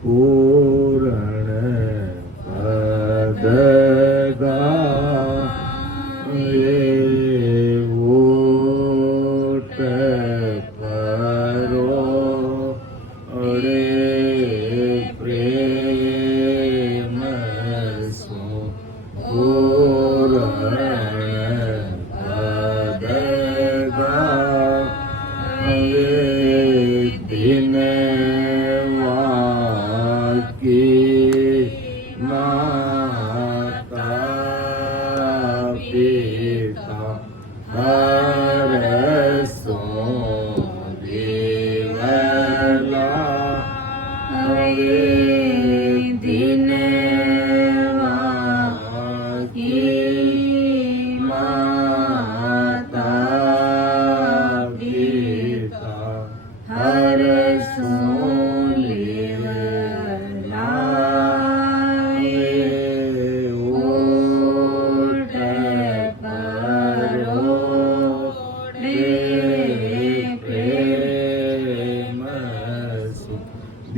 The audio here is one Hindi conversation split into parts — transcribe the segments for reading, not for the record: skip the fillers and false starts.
પૂરણ પદ ગાયે ઓટ પરો અરે પ્રેમ સો પૂરણ પદ ગાયે દિન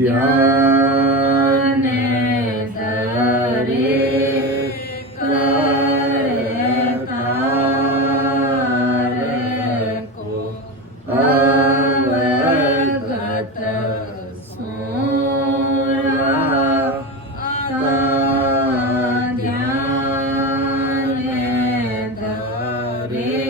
ધ્યાન દરે કરતા કો અવગત સોરા ધ્યાન દરે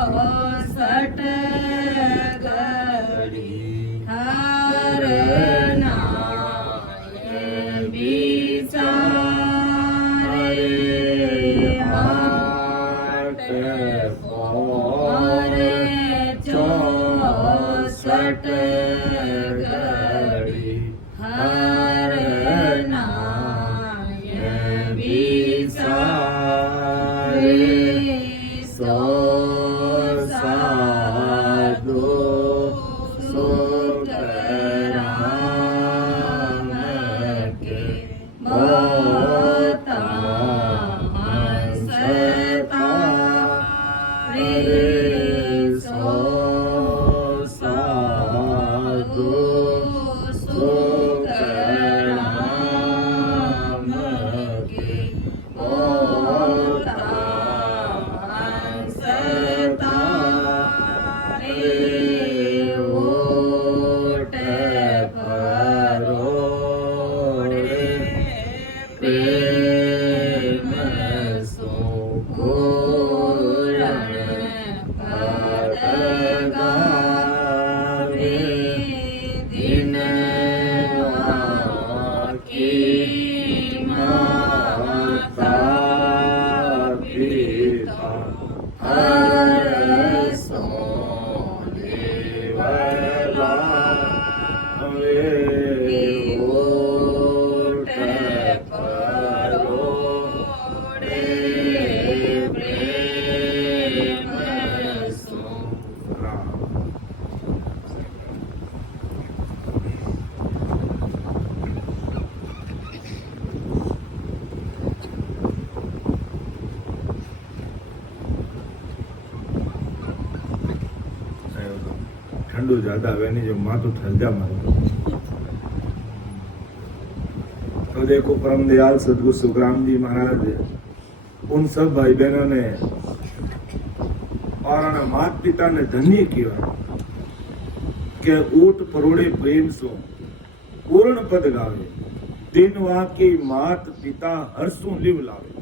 64 ઘડી હર નાય વિચારે માટે પોરે 64 ઘડી હર નાય વિચારે સો સાધુ સુતરામ કે બોતા હસતા રે સો સાધુ સુતરામ કે બોતા ठंडू ज्यादा हुए नहीं जो माथो ठंडा मारे। तो देखो परम दयाल सदगुरु सुखराम जी महाराज उन सब भाई बहनों ने और माता पिता ने धन्य किया के ऊट परोड़े प्रेम सो पूर्ण पद गावे दिन वाके मात पिता हरसू लिव लावे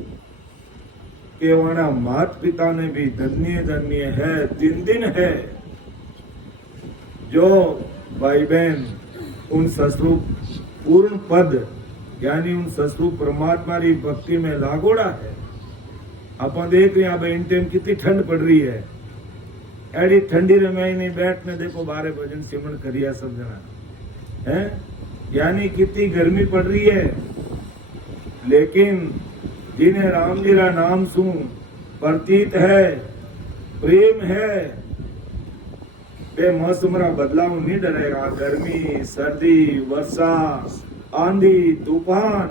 के वाणा मात पिता ने भी धन्य धन्य है दिन है जो भाई बहन उन सस्वरूप पूर्ण पद यानी उन सस्वरूप परमात्मा की भक्ति में लागोड़ा है। अपन देख रहे हैं अब इन टाइम कितनी ठंड पड़ रही है, एडी ठंडी रे में नहीं बैठने देखो 12 भजन सिमरन करिया सब जना है, यानी कितनी गर्मी पड़ रही है। लेकिन जिन्हें राम जी का नाम सुन प्रतीत है प्रेम है वे मौसम का बदलाव नहीं डरेगा। गर्मी सर्दी वर्षा आंधी तूफान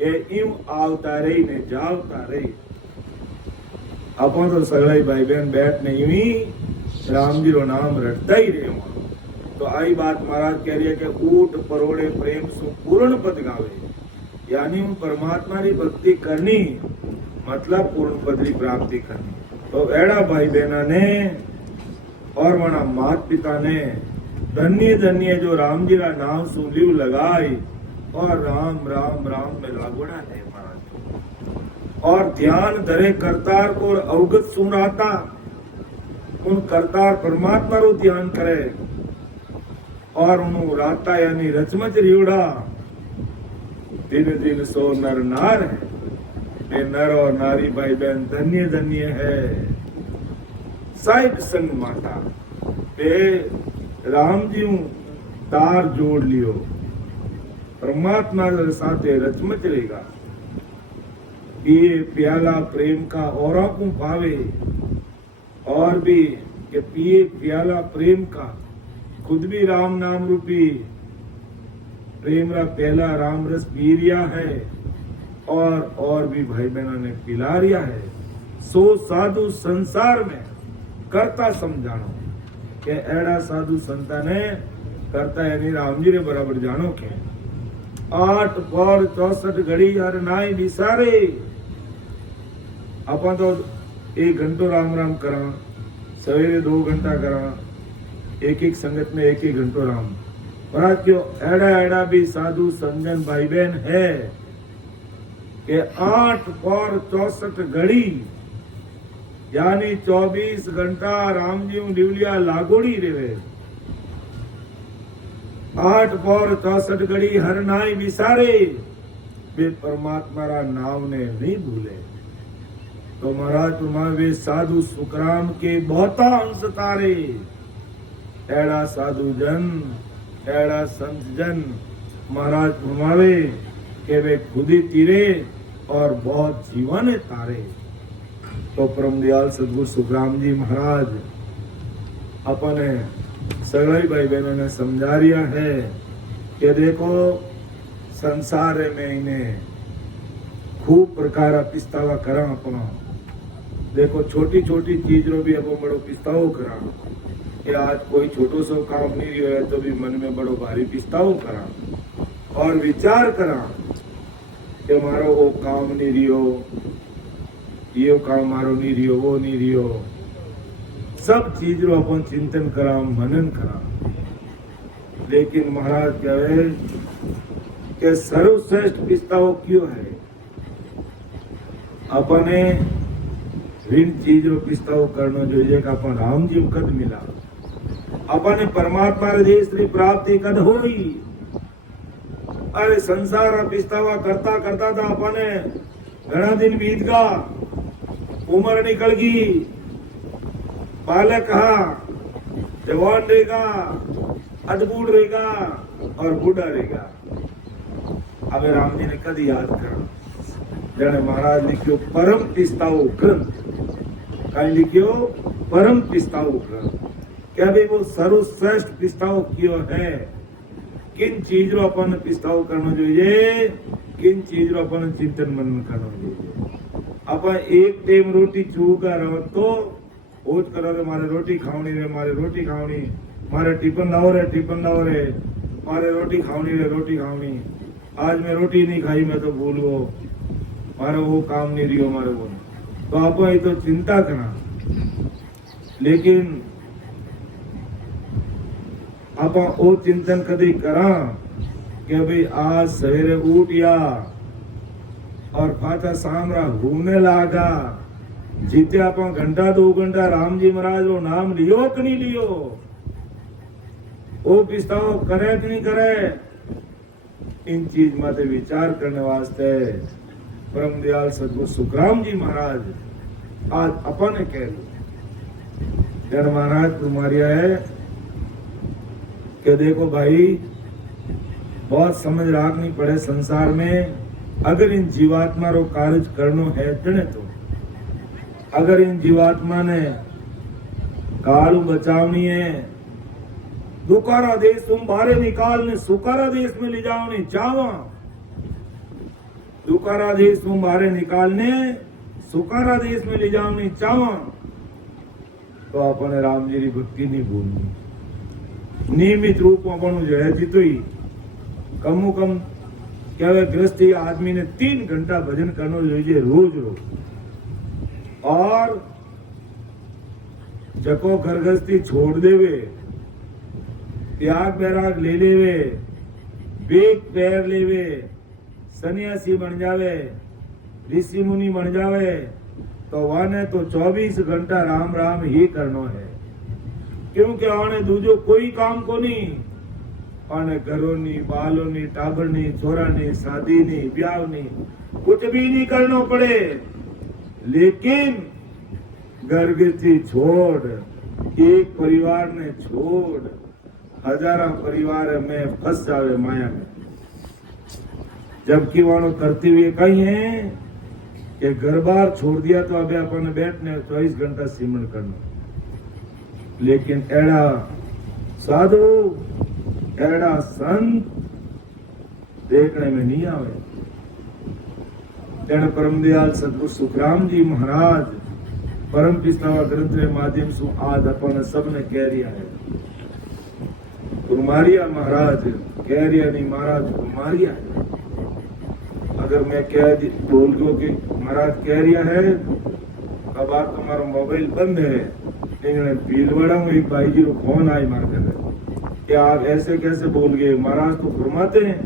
ये यूं आवता रही ने जावता रही। अपन तो सगळे भाई बहन बैठ ने यूं ही राम जी रो नाम रटता ही रहे। तो आई बात महाराज कह रही है कि ऊट परोड़े प्रेम सु पूर्ण पद गावे, यानी उन परमात्मा की भक्ति करनी मतलब पूर्ण पद की प्राप्ति करनी। तो एड़ा भाई बहना ने और वना माता पिता ने धन्य धन्य जो राम जी का नाम सुलिव लगाई और राम राम राम में लागोड़ा है महाराज। और ध्यान धरे करतार को अवगत सुनाता उन करतार परमात्मा रो ध्यान करे और उन राता यानी रचमच रिवड़ा दिन दिन सो नर नार है। ये नर और नारी भाई बहन धन्य धन्य है। साइड संग माता पे राम जी तार जोड़ लियो परमात्मा साथे रचमच रहेगा। ये प्याला प्रेम का औरों को पावे और भी कि पिए प्याला प्रेम का खुद भी राम नाम रूपी प्रेम रा पहला राम रस पी रिया है और भी भाई बहनों ने पिला रिया है। सो साधु संसार में करता समझानो के एड़ा साधु संता ने करता यानी राम जी रे बराबर जानो के 8 पौर 64 घड़ी यार नाई निसारे। अपन तो 1 घंटो राम राम करा, सवेरे 2 घंटा करा, एक संगत में 1 घंटो राम। पर क्यों एड़ा एड़ा भी साधु संजन भाई बहन है कि 8 पौर 64 घड़ी यानी 24 घंटा राम जी लीवलिया लागोड़ी रेवे। 8 पौर 64 घड़ी हर नाई विसारे, वे परमात्मा रा नाम ने नहीं भूले। तो महाराज तुम्हारे वे साधु सुखराम के बहुता अंश तारे, एड़ा साधु जन एड़ा संत जन महाराज तुम्हारे के वे खुद ही तीरे और बहुत जीवन है तारे। तो परम दयाल सदगुरु सुखराम जी महाराज अपने सगळे भाई बहनों ने समझा रिया है कि देखो संसार में इन्हें खूब प्रकार पिस्तावा करा अपना। देखो छोटी छोटी चीज रो भी अब बड़ो पिस्ताओ करा कि आज कोई छोटो सो काम नहीं रियो है तो भी मन में बड़ो भारी पिस्ताओ करा और विचार करा कि मारो वो काम नहीं रियो, ये काम मारो नहीं रियो, वो नहीं रियो। सब चीज रो अपन चिंतन करा, मनन करा। लेकिन महाराज कहे कि सर्वश्रेष्ठ पिस्ताओ क्यों है? अपने ऋण चीज रो पिस्ताओ करनो જોઈએ કે अपन राम जी कद मिला, अपने परमात्मा रे देश री प्राप्ति कद होई। अरे संसार रा पिस्तावा करता करता था अपने घना दिन बीत गा, उम्र निकल गई, बालक कहा जवान रहेगा, अधबूढ़ रहेगा और बूढ़ा रहेगा। अब राम जी ने कद याद करा, जने महाराज लिखियो परम पिस्ताओ ग्रंथ, कहीं लिखियो परम पिस्ताओ ग्रंथ। क्या भाई वो सर्वश्रेष्ठ पिस्ताओ क्यों है? किन चीज रो अपन पिस्ताओ करना જોઈએ, किन चीज रो अपन चिंतन मनन करना જોઈએ। अपन एक टाइम रोटी चूका रहो तो ओज करो रे मारे रोटी खावनी रे, मारे रोटी खावनी, मारे टिफिन लाओ रे, मारे रोटी खावनी रे, रोटी खावनी। आज मैं रोटी नहीं खाई, मैं तो भूल गो, मारे वो काम नहीं रियो, मारे वो। तो आप ये तो चिंता करना, लेकिन आप वो चिंतन कदी करा कि भाई आज सवेरे उठिया और पाछा सामरा घूमने लागा, जीते आप घंटा 2 घंटा राम जी महाराज वो नाम लियो कि नहीं लियो, वो पिस्ताओ करे कि नहीं करे। इन चीज माते विचार करने वास्ते परम दयाल सदगुरु सुखराम जी महाराज आज अपन कह दो जन महाराज तुम्हारिया है कि देखो भाई बहुत समझ रखनी पड़े संसार में। अगर इन जीवात्मा रो कार्य करनो है जने तो, अगर इन जीवात्मा ने काल बचावनी है, दुकारा देश तुम बाहर निकालने सुकारा देश में ले जाओ चावा, दुकारा देश तुम बाहर निकालने सुकारा देश में ले जाओ चावा, तो अपने राम जी की भक्ति नहीं भूलनी। नियमित रूप में बनू जो है जीतो ही कमो कम क्या गृहस्थी आदमी ने 3 घंटा भजन करना चाहिए रोज रोज। और जको घरगृहस्थी छोड़ देवे, त्याग बैराग ले लेवे, बेग पैर लेवे, सन्यासी बन जावे, ऋषि मुनि बन जावे, तो वाने तो 24 घंटा राम राम ही करनो है। क्योंकि आने दूजो कोई काम को नहीं, आने घरों नी, बालों नी, टाबर नी, छोरा नी, शादी नी, ब्याह नी, कुछ भी नहीं करना पड़े। लेकिन गर्भवती छोड़, एक परिवार ने छोड़, हजारों परिवार में फंस जावे माया में। जबकि वाणो करते हुए कहीं है कि घर बार छोड़ दिया तो अभी अपन बैठने 24 घंटा सिमरन करना। लेकिन एड़ा साधु एड़ा संत देखने में नहीं आवे। तेने परम दयाल सदगुरु सुखराम जी महाराज परम पिस्तावा ग्रंथ के माध्यम से आज अपन सबने कह रिया है। कुमारिया महाराज कह रिया नहीं, महाराज कुमारिया है। अगर मैं कह बोल दो कि महाराज कह रिया है, अब आप तुम्हारा मोबाइल बंद है, लेकिन भीलवाड़ा में एक भाई जी को फोन आई मार कर कि आप ऐसे कैसे बोल गए, महाराज तो फरमाते हैं।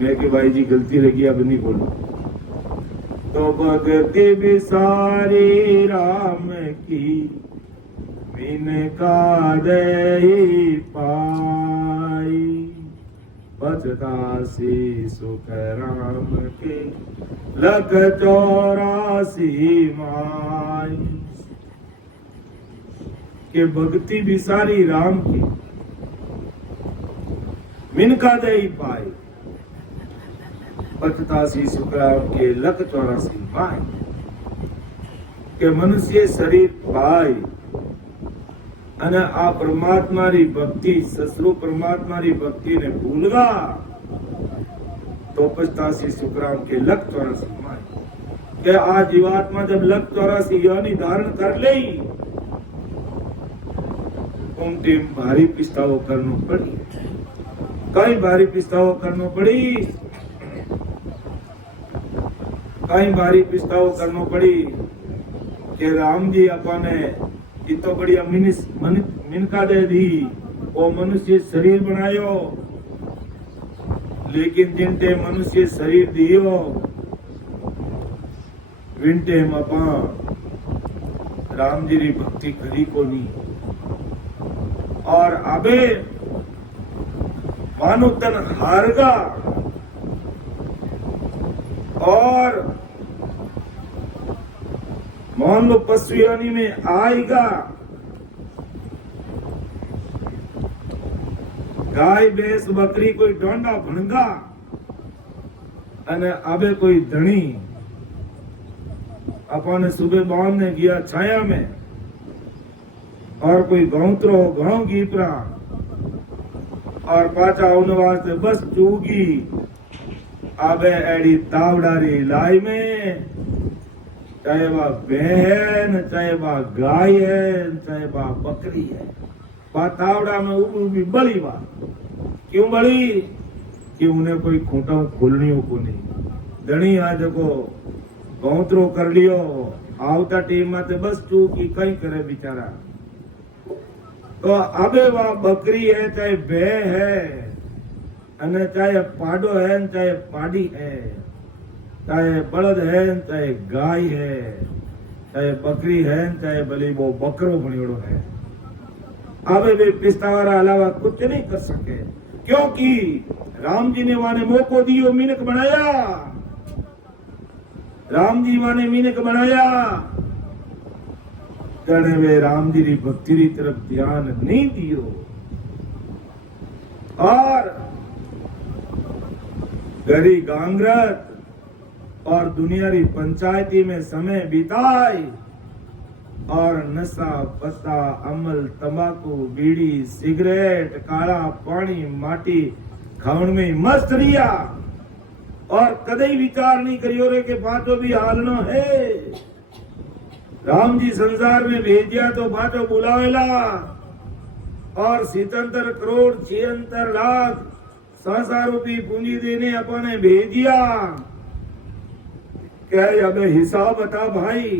मैं कि भाई जी गलती लगी, अब नहीं बोलो। तो भगति बिसारी राम की बिन का दही पाई पचतासी सुख राम के लख 84 माई के भक्ति बिसारी राम की बिन का दही पाई पचतासी सुख राम के लख 84 माई के मनुष्य शरीर पाई અને આ પરમાત્માની ભક્તિ સસરો પરમાત્માની ભક્તિને ભૂલગા तो 85 सुखराम के लख 84 माई के आ जीवात्मा जब लख 84 योनि धारण कर ले उन टीम भारी पिस्ताओ करनो पड़ी कई भारी पिस्ताओ करनो पड़ी कई भारी पिस्ताओ करनो पड़ी के राम जी अपने इतो बढ़िया मिनका दे दी वो मनुष्य शरीर बनायो लेकिन जिनते मनुष्य शरीर दियो विनते मपा राम जी री भक्ति करी को नहीं और अबे मानो तन हारगा और मान लो पशु योनि में आएगा गाय भैंस बकरी कोई डोंडा भणगा अने आबे कोई धनी अपन सुबह बांधने गया छाया में और कोई गौतरो गांव गीपरा और पाचा उन वास्ते बस चूगी आबे एडी तावडारी लाई में चाहे वह बहन चाहे वह गाय है चाहे वह बकरी है तावड़ा में उबी बड़ी बात क्यों बड़ी कि उन्हें कोई खूंटा खोलनी को नहीं धनी आज को गौतरो कर लियो आवता टीम में बस चूकी कहीं करे बेचारा तो अबे वह बकरी है चाहे भे है अने चाहे पाडो है चाहे पाडी है चाहे बलद है चाहे गाय है चाहे बकरी है चाहे भले वो बकरो बनियोड़ो है अबे वे पिस्तावारा अलावा कुछ नहीं कर सके क्योंकि राम जी ने वाने मौको दियो मीनक बनाया राम जी वाने मीनक बनाया करने वे राम जी की भक्ति की तरफ ध्यान नहीं दियो और गरी गांगरत और दुनिया की पंचायती में समय बिताए और नशा पत्ता अमल तंबाकू बीड़ी सिगरेट काला पानी माटी खावन में मस्त रिया और कदई विचार नहीं करियो रे के बातों भी हालनो है राम जी संसार में भेजिया तो बातों बुलावेला और 77 करोड़ 76 लाख संसार रूपी पूंजी देने अपने भेजिया क्या अबे हिसाब बता भाई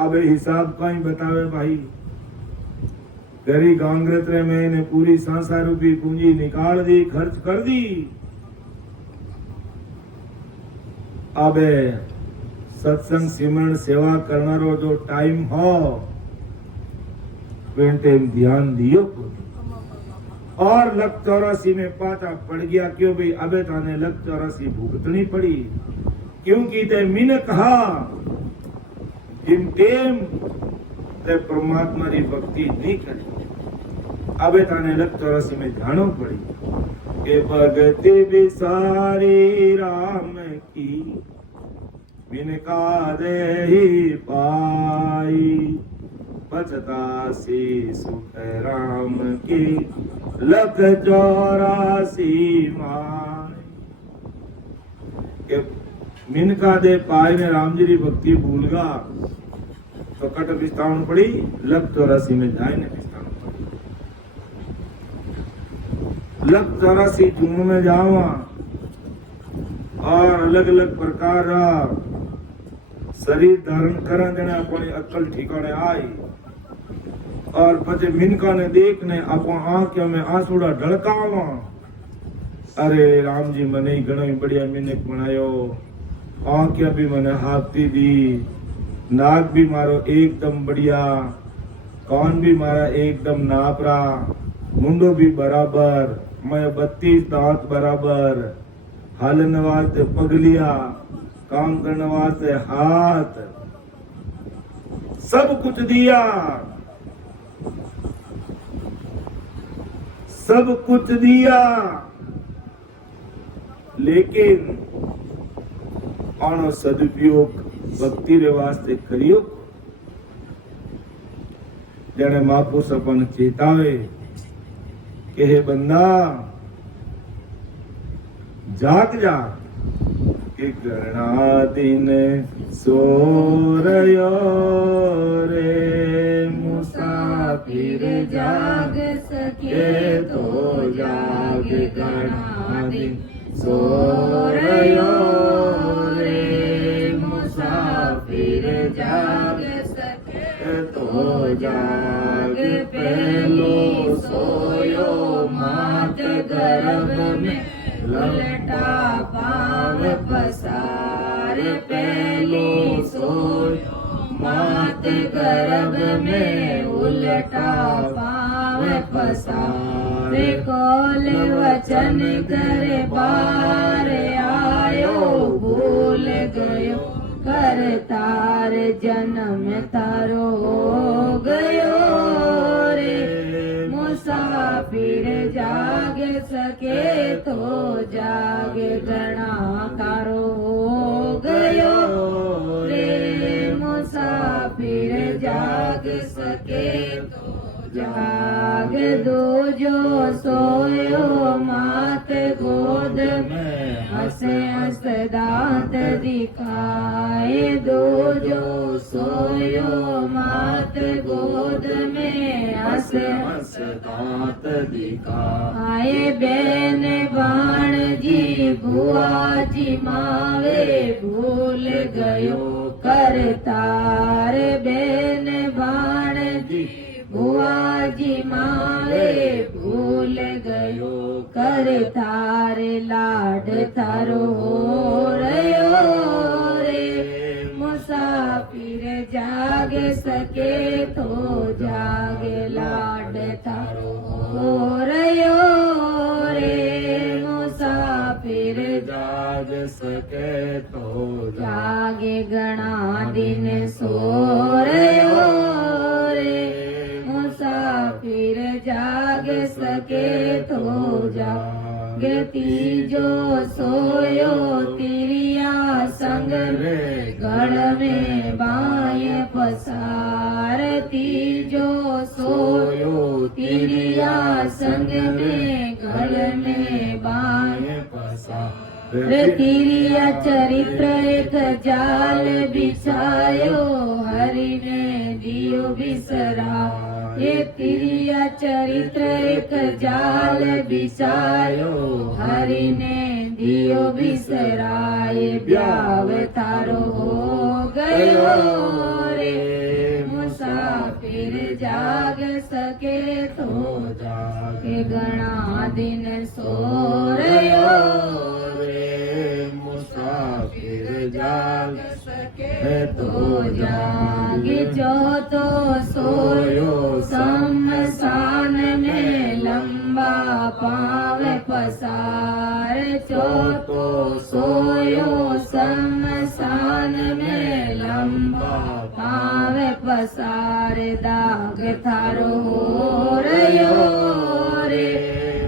अबे हिसाब कहीं बतावे भाई गरी कांग्रेस रे मैंने पूरी संसार रूपी पूंजी निकाल दी खर्च कर दी अबे सत्संग सिमरण सेवा करनारो जो टाइम हो वे टाइम ध्यान दियो और लख 84 में पाता पड़ गया क्यों भाई अबे थाने लख 84 भुगतनी पड़ी क्योंकि ते मैंने कहा जिन टेम ते परमात्मा की भक्ति नहीं करी अबे थाने लख 84 में जानो पड़ी के भगति बिसारी राम की बिन का देही पाई पचतासी सुख राम की लख 84 माई के मिनका दे पाई ने राम जी की भक्ति भूल गा तो कट पिस्तावन पड़ी लख 84 में जाए ने पिस्तावन पड़ी लख 84 जून में जावा और अलग अलग प्रकार रा शरीर धारण करन जने अपनी अक्ल ठिकाने आई और पछे मिनका ने देखने अपन आंखों में आंसुड़ा ढलकावा अरे राम जी मने घणो बढ़िया मिनक बनायो आंखें भी मैंने हाथी दी, नाक भी मारो एकदम बढ़िया, कान भी मारा एकदम नापरा, मुंडो भी बराबर, मैं 32 दांत बराबर, हालन वास्ते पगलिया, काम करने वास्ते हाथ, सब कुछ दिया, सब कुछ दिया, लेकिन आनो सदुपयोग भक्ति रे वास्ते करियो। जने महापुरुष अपन चेतावे कि हे बंदा जाग जा कि घणा दिन सो रयो रे मुसाफिर जाग सके तो जाग, घणा दिन सो रयो रे मुसाफिर जाग सके तो जाग, पहलो सोयो मात गर्भ में उल्टा पाव पसार, पहलो सोयो मात गर्भ में उल्टा पाव पसार, कौल वचन कर पार आयो, भूल गयो कर तार, जन्म तारो हो गयो रे मुसाफिर जाग सके तो जाग, घणा तारो हो गयो रे मुसाफिर जाग सके तो जाग, दो जो सोयो मात गोद में, हंसे हंस दांत दिखाए, दो जो सोयो मात गोद में, हंस हंस दांत दिखाए, बेन बाण जी बुआ जी मावे, भूल गयो कर तार, बेन बाण जी बुआ जी मावे, भूल गयो कर तार, लाड थारो हो रयो रे मुसाफिर जाग सके तो जाग, लाड थारो हो रयो रे मुसाफिर जाग सके तो जागे, घणा दिन सो रयो रे मुसाफिर जाग सके तो जाग, तीजो सोयो तिरिया संग रे, गढ़ में बाएं पसार, तीजो सोयो तिरिया संग में, गढ़ में बाएं पसार, तिरिया चरित्र एक जाल बिछायो, हरि ने दियो बिसरा, ये तिरिया चरित्र एक जाल बिछायो, हरि ने दियो बिसराए, ब्याव तारो हो गयो रे मुसाफिर जाग सके तो जागे, घणा दिन सो रयो रे मुसाफिर जाग सके तो जागे, जो तो सोयो शमशान में लंबा पाव पसार, जो तो सोयो शमशान में लंबा पाव पसार, दाग थारो हो रयो रे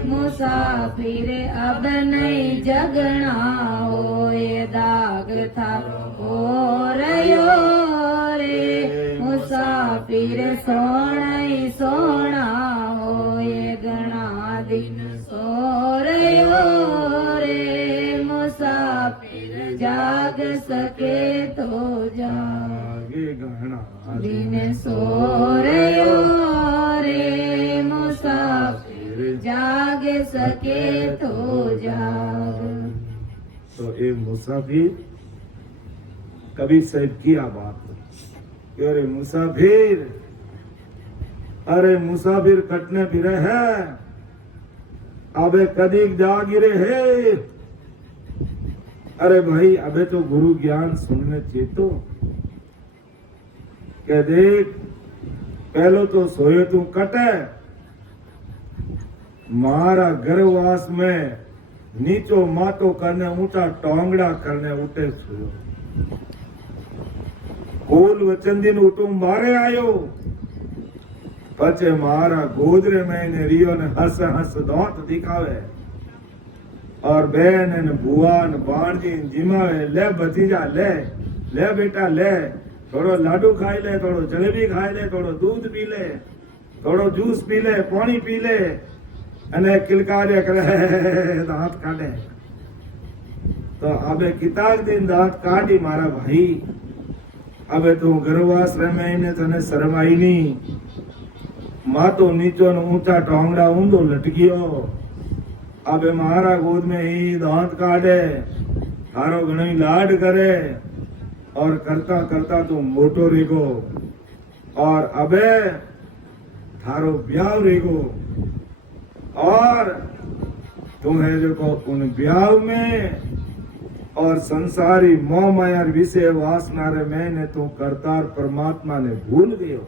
मुसाफिर अब नहीं जगना हो, ये दाग थारो हो रयो रे मुसाफिर सोना ही सोना हो, ये घणा दिन सो रयो रे मुसाफिर जाग सके तो जागे, घणा दिन सो रयो रे मुसाफिर जाग सके तो जाग। तो एक मुसाफिर कबीर साहब किया बात, अरे मुसाफिर, अरे मुसाफिर कटने फिरे हैं, अबे कदीक जा गिरे है, अरे भाई अबे तो गुरु ज्ञान सुनने चेतो के देख पहलो तो सोए तू कटे मारा गर्भवास में नीचो मातो करने ऊंचा टोंगड़ा करने उठे सोयो कोल वचन दिन उठू मारे आयो पचे मारा गोदरे में ने रियो ने हंस हंस दांत दिखावे और बहन ने बुआ ने बाणजी जिमावे ले भतीजा ले ले बेटा ले थोड़ो लाडू खाई ले थोड़ो जलेबी खाई ले थोड़ो दूध पी ले थोड़ो जूस पी ले पानी पी ले अने किलकारे करे दांत काटे तो अबे किताक दिन दांत काटी मारा भाई अबे तू गर्भवास में ने तने शर्म आई नहीं मातो नीचो न ऊंचा टोंगड़ा ऊंधो लटकियो अबे मारा गोद में ही दांत काटे थारो घणो लाड करे और करता करता तू मोटो रेगो और अबे थारो ब्याह रेगो और तुम्हें जो को उन ब्याह में और संसारी मोह माया विषय वासना रे मैंने तू करतार परमात्मा ने भूल गयो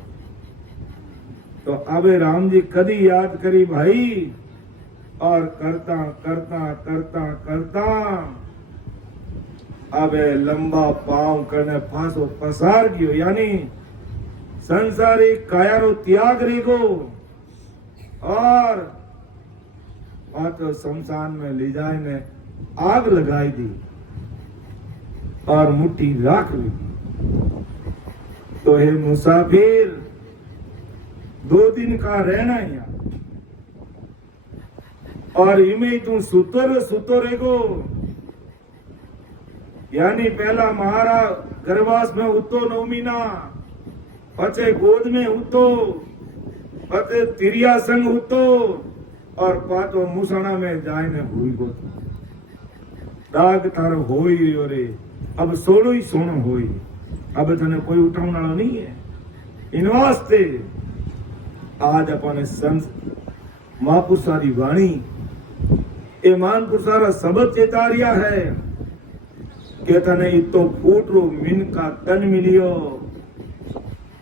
तो अबे राम जी कदी याद करी भाई और करता करता करता करता अबे लंबा पांव करने फांसो पसार गयो यानी संसारी कायारो त्याग रेगो और तो शमशान में ले जाए ने आग लगाई दी और मुट्ठी राख ली तो हे मुसाफिर 2 दिन का रहना यहाँ और इमे तू सुतो रेगो यानी पहला महारा गर्भवास में उतो 9 महीना पचे गोद में उतो पचे तिरिया संग उतो और पातो मुसाणा में जाए ने भूल गो दाग थारो होई रियो रे अब सोलो ही सोनो होई अब तने कोई उठाने वाला नहीं है इन वास्ते आज अपने संत महापुरुषा री वाणी ए महापुरुषा रा शब्द चेतारिया है के तने इतो फूटरो मिन का तन मिलियो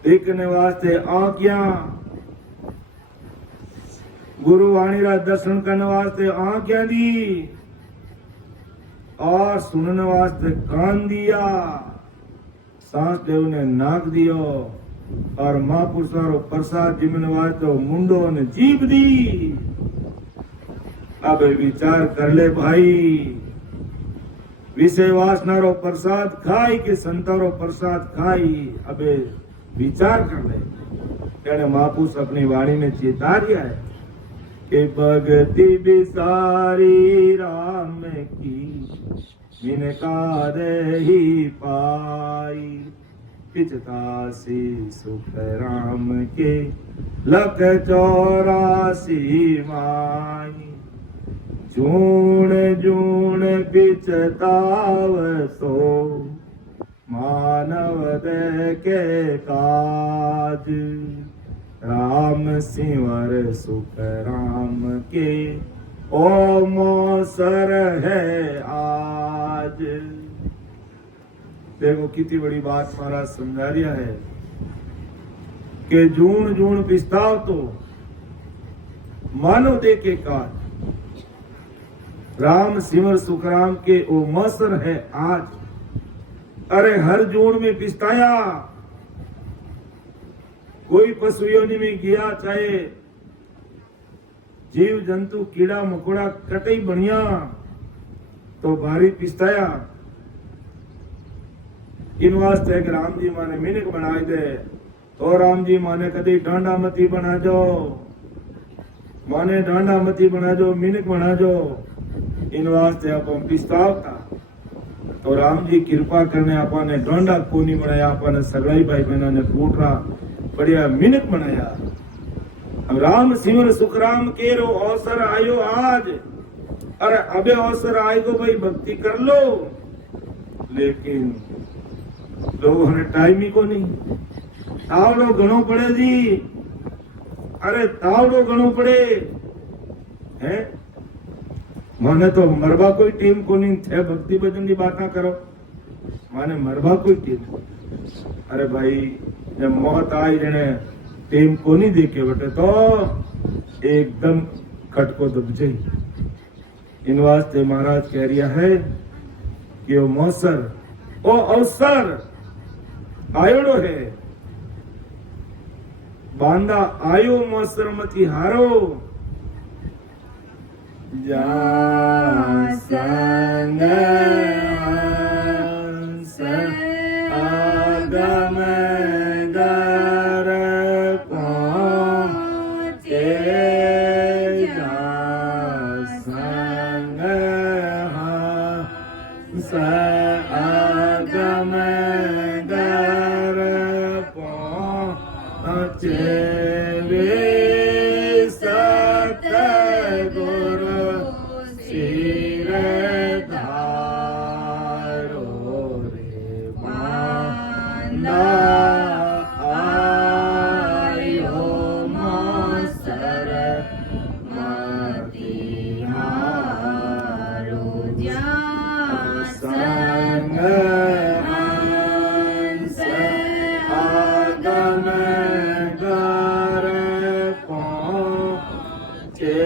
देखने वास्ते आंखियां गुरु वाणी रा दर्शन करने वास्ते आंखियां दी और सुनने वास्ते कान दिया सांस देव ने नाक दियो और महापुरुषा रो प्रसाद जिमने वास्ते मुंडो ने जीभ दी अब विचार कर ले भाई विषय वासना रो प्रसाद खाई के संता रो प्रसाद खाई अबे विचार कर ले तेने महापुरुष अपनी वाणी में चेतारिया है कि भगति बिसारी राम की मिनकार ही पाई पिचतासी सुख राम के 184 माई जूण जूण पिचताव सो मानव दे के काज राम सिंवर सुख राम के ओ मौसर है आज देखो कितनी बड़ी बात महाराज समझा दिया है कि जून जून पिस्ताव तो मानव दे के काज राम सिंवर सुख राम के ओ मौसर है आज अरे हर जून में पिस्ताया कोई पशु योनि में गया चाहे जीव जंतु कीड़ा मकोड़ा कटई बढ़िया तो भारी पिस्ताया इन वास्ते राम जी माने मिनक बनाई दे तो राम जी माने कदी डांडा मती बना जो माने डांडा मती बना जो मिनक बना जो इन वास्ते अपन पिस्तावता तो राम जी कृपा करने अपने डांडा कोनी बनाया अपने सगाई भाई बहना ने फूटरा बढ़िया मिनक बनाया अब राम सिमर सुख राम के रो अवसर आयो आज अरे अबे अवसर आएगो भाई भक्ति कर लो लेकिन लोगों ने टाइम ही को नहीं तावड़ो घणो पड़े जी अरे तावड़ो घणो पड़े है माने तो मरबा कोई टीम को नहीं थे भक्ति भजन की बातें करो माने मरबा कोई टीम अरे भाई जब मौत आई जने टीम को नहीं देखे बटे तो एकदम खटको दब जाई इन वास्ते महाराज कह रिया है कि वो मौसर ओ अवसर आयोड़ो है बांदा आयो मौसर मती हारो जा संग हंस आगम दर पहुँचे जा संग हंस आगम दर पहुँचे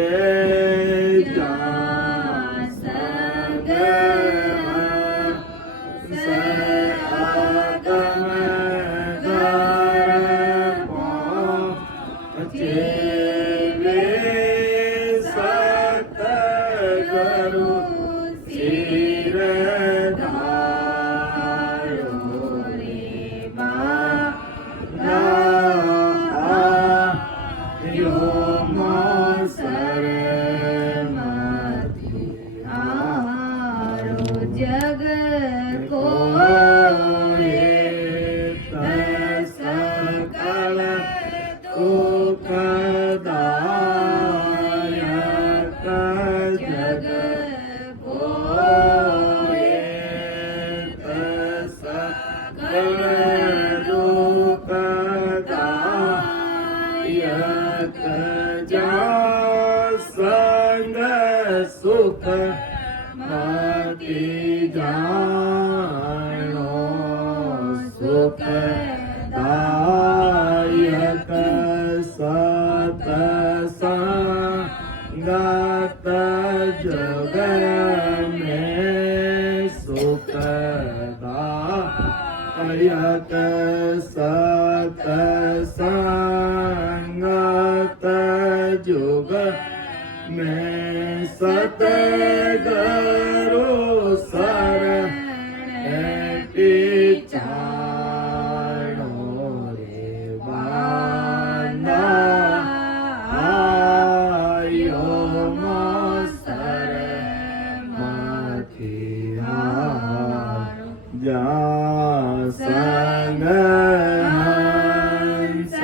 जग को सकल दुखदायक जग को सकल दुखदायक जा संग सुख मति जानो सुख दायक सत संगत जग में सुख दायक सत संगत जुग में सतगुरु चाणो रे बांदा आयो मौसर मती हारो जा संग हंस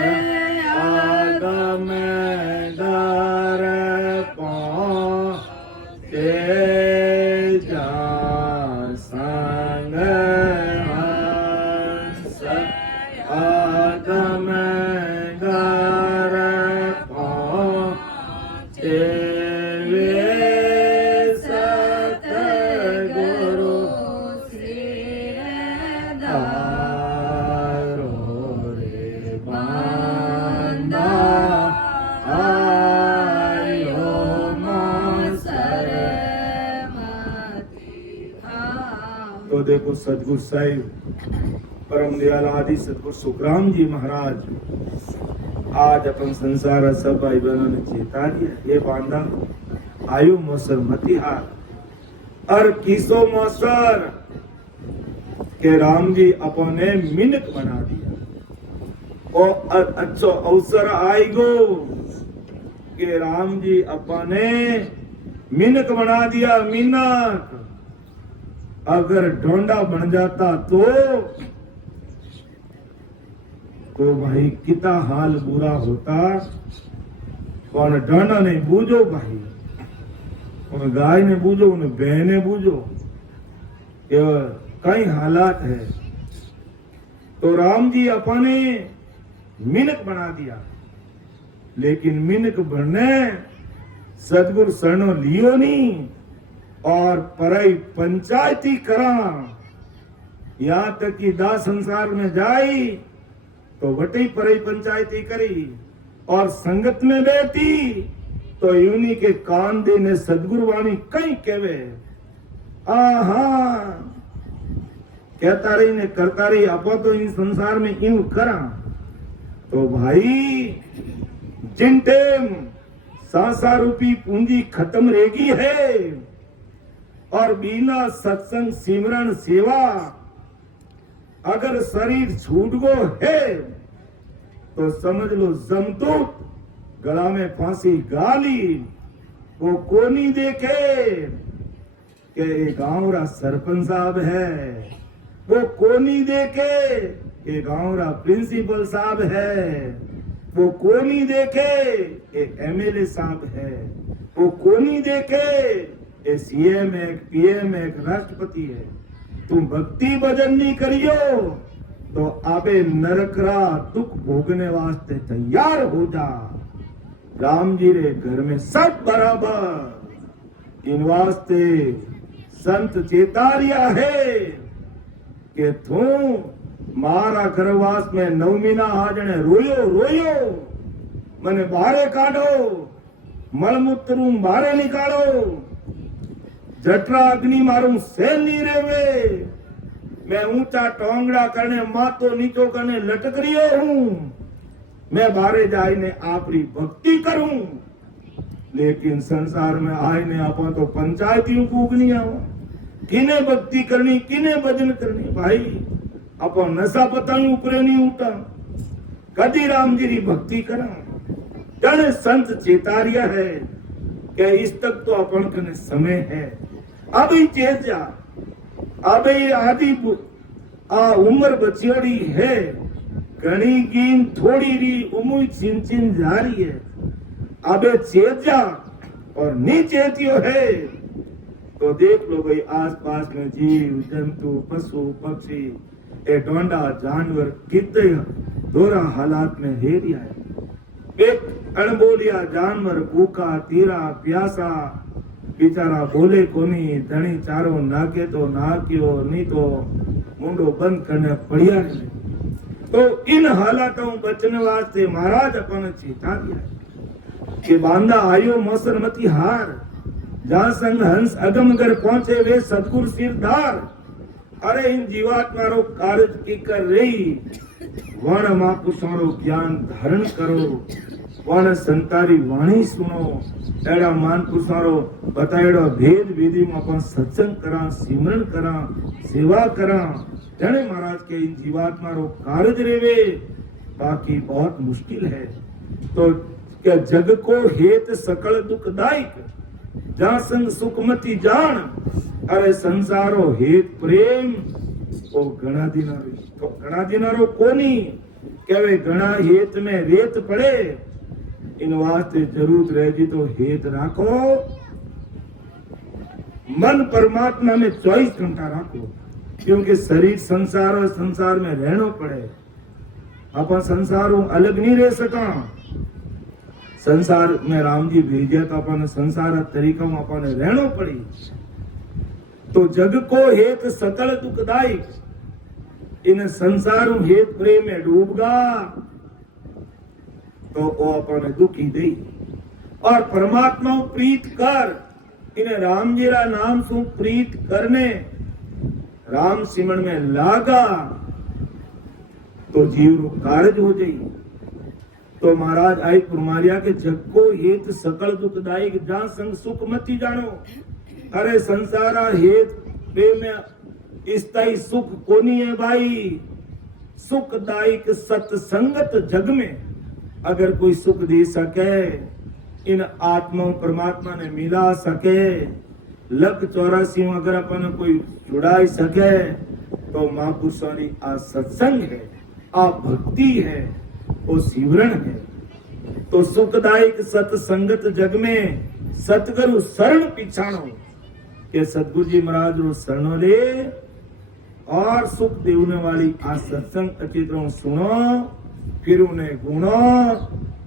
आगम दर पहुँचे जा संग आगम दर पहुँचे वे सतगुरु सिरदारो रे बांदा आयो मौसर मती हारो। तो देखो सतगुरु साहिब परम दयाल आदि सतगुरु सुखराम जी महाराज आज अपन संसार सब भाई बहनों ने चेता दिया ये बांधा आयु मौसर मती हार और किसो मौसर के राम जी अपने मिनट बना दिया और अच्छो अवसर आई गो के राम जी अपने मिनक बना दिया मिनक अगर ढोंडा बन जाता तो भाई कितना हाल बुरा होता कौन ढोंडा नहीं बूझो भाई उन गाय ने बूझो उन बह ने बूझो ये कई हालात है तो राम जी अपने मिनक बना दिया लेकिन मिनक बनने सदगुरु शरणों लियो नहीं और परई पंचायती करा, यहाँ तक कि दाह संसार में जाई तो वटी परई पंचायती करी, और संगत में बैठी तो यूनी के कान देने सदगुरु वाणी कई कहवे, आहा कहता रही ने करता रही, अपो तो इन संसार में यूं करा। तो भाई जिन टेम सांसा रूपी पूंजी खत्म रहेगी है और बिना सत्संग सिमरण सेवा अगर शरीर छूट गो है तो समझ लो जमदूत गला में फांसी गाली, वो कोनी देखे कि ये गांव रा सरपंच साहब है, वो कोनी देखे कि गांव रा प्रिंसिपल साहब है, वो कोनी देखे कि एमएलए साहब है, वो कोनी देखे कि सीएम एक पीएम एक राष्ट्रपति है। तुम भक्ति भजन नहीं करियो तो आबे नरकरा दुख भोगने वास्ते तैयार हो जा। राम जी रे घर में सब बराबर, इन वास्ते संत चेतारिया है कि तू मारा घरवास में 9 महीना आ जने रोयो रोयो, मने बारे काढो, मलमूत्र बारे निकालो, जठरा अग्नि मारू सेल नहीं रेवे, मैं ऊंचा टोंगड़ा करने मातो नीचो करने लटक रियो हूं, मैं बारे जाइने आपरी भक्ति करूं। लेकिन संसार में आईने आपा तो पंचायती कूगनी आओ, किने भक्ति करनी किने भजन करनी। भाई आपा नशा पतंग ऊपरे नहीं उठा, कदी राम जी री भक्ति करा। जन संत चेतारिया है कि इस तक तो अपन कने समय है, अभी चेत जा, अभी आदि उम्र बचियोड़ी है, घनी गिन थोड़ी री उम्र चिन चिन जा रही है, अबे चेत जा। और नहीं चेतियो है तो देख लो भाई आसपास में जीव जंतु पशु पक्षी ए डोंडा जानवर कितने दोरा हालात में रह रिया है। एक अणबोलिया जानवर भूखा तीरा प्यासा बेचारा बोले कोनी, धनी चारो नाके तो नाकियो नहीं तो मुंडो बंद करने पड़िया है। तो इन हालातों बचने वास्ते महाराज अपन चेता दिया कि बांदा आयो मौसर मती हार, जहां संग हंस अगम अगर पहुंचे वे सदगुरु सिरदार। अरे इन जीवात्मा रो कार्य की कर रही, वण महापुरुषों ज्ञान धारण करो, वण संतारी वाणी सुनो, एड़ा मान पुरुषों बताएड़ो भेद विधि में अपन सत्संग करा, सिमरण करा, सेवा करा। जने महाराज के इन जीवात्मा रो कार्य रेवे, बाकी बहुत मुश्किल है। तो क्या जग को हेत सकल दुखदायक, जहां संग सुखमती जान, अरे संसारो हेत प्रेम ओ घना दिनारो, तो घना दिनारो कोनी कहवे घना हेत में रेत पड़े। इन वास्ते जरूरत रहेगी तो हेत राखो, मन परमात्मा में 24 घंटा राखो, क्योंकि शरीर संसार और संसार में रहना पड़े। अपन संसारों अलग नहीं रह सका, संसार में राम जी भेजे तो अपन संसार तरीका में अपन रहना पड़ी। तो जग को हेत सकल दुखदायक, इन संसारों हेत प्रेम में डूबगा तो वो अपन दुखी दे। और परमात्मा प्रीत कर, इन्हें राम जी रा नाम सु प्रीत करने राम सिमरण में लागा तो जीव रो कार्य हो जाई। तो महाराज आई फरमाया के जग को हेत सकल दुखदायक, जहां संग सुख मती जानो। अरे संसारा हेत प्रेम में स्थायी सुख कोनी है भाई। सुखदायक सत्संगत जग में अगर कोई सुख दे सके, इन आत्मा परमात्मा ने मिला सके, 184 अगर अपन कोई छुड़ाई सके, तो महापुरुषों की आ सत्संग है, आ भक्ति है, वो सिमरण है। तो सुखदायक सत्संगत जग में सतगुरु शरण पिछाणो, के सतगुरु जी महाराज रो शरणो ले और सुख देने वाली आ सत्संग अचितों सुनो, फिर उन्हें गुणो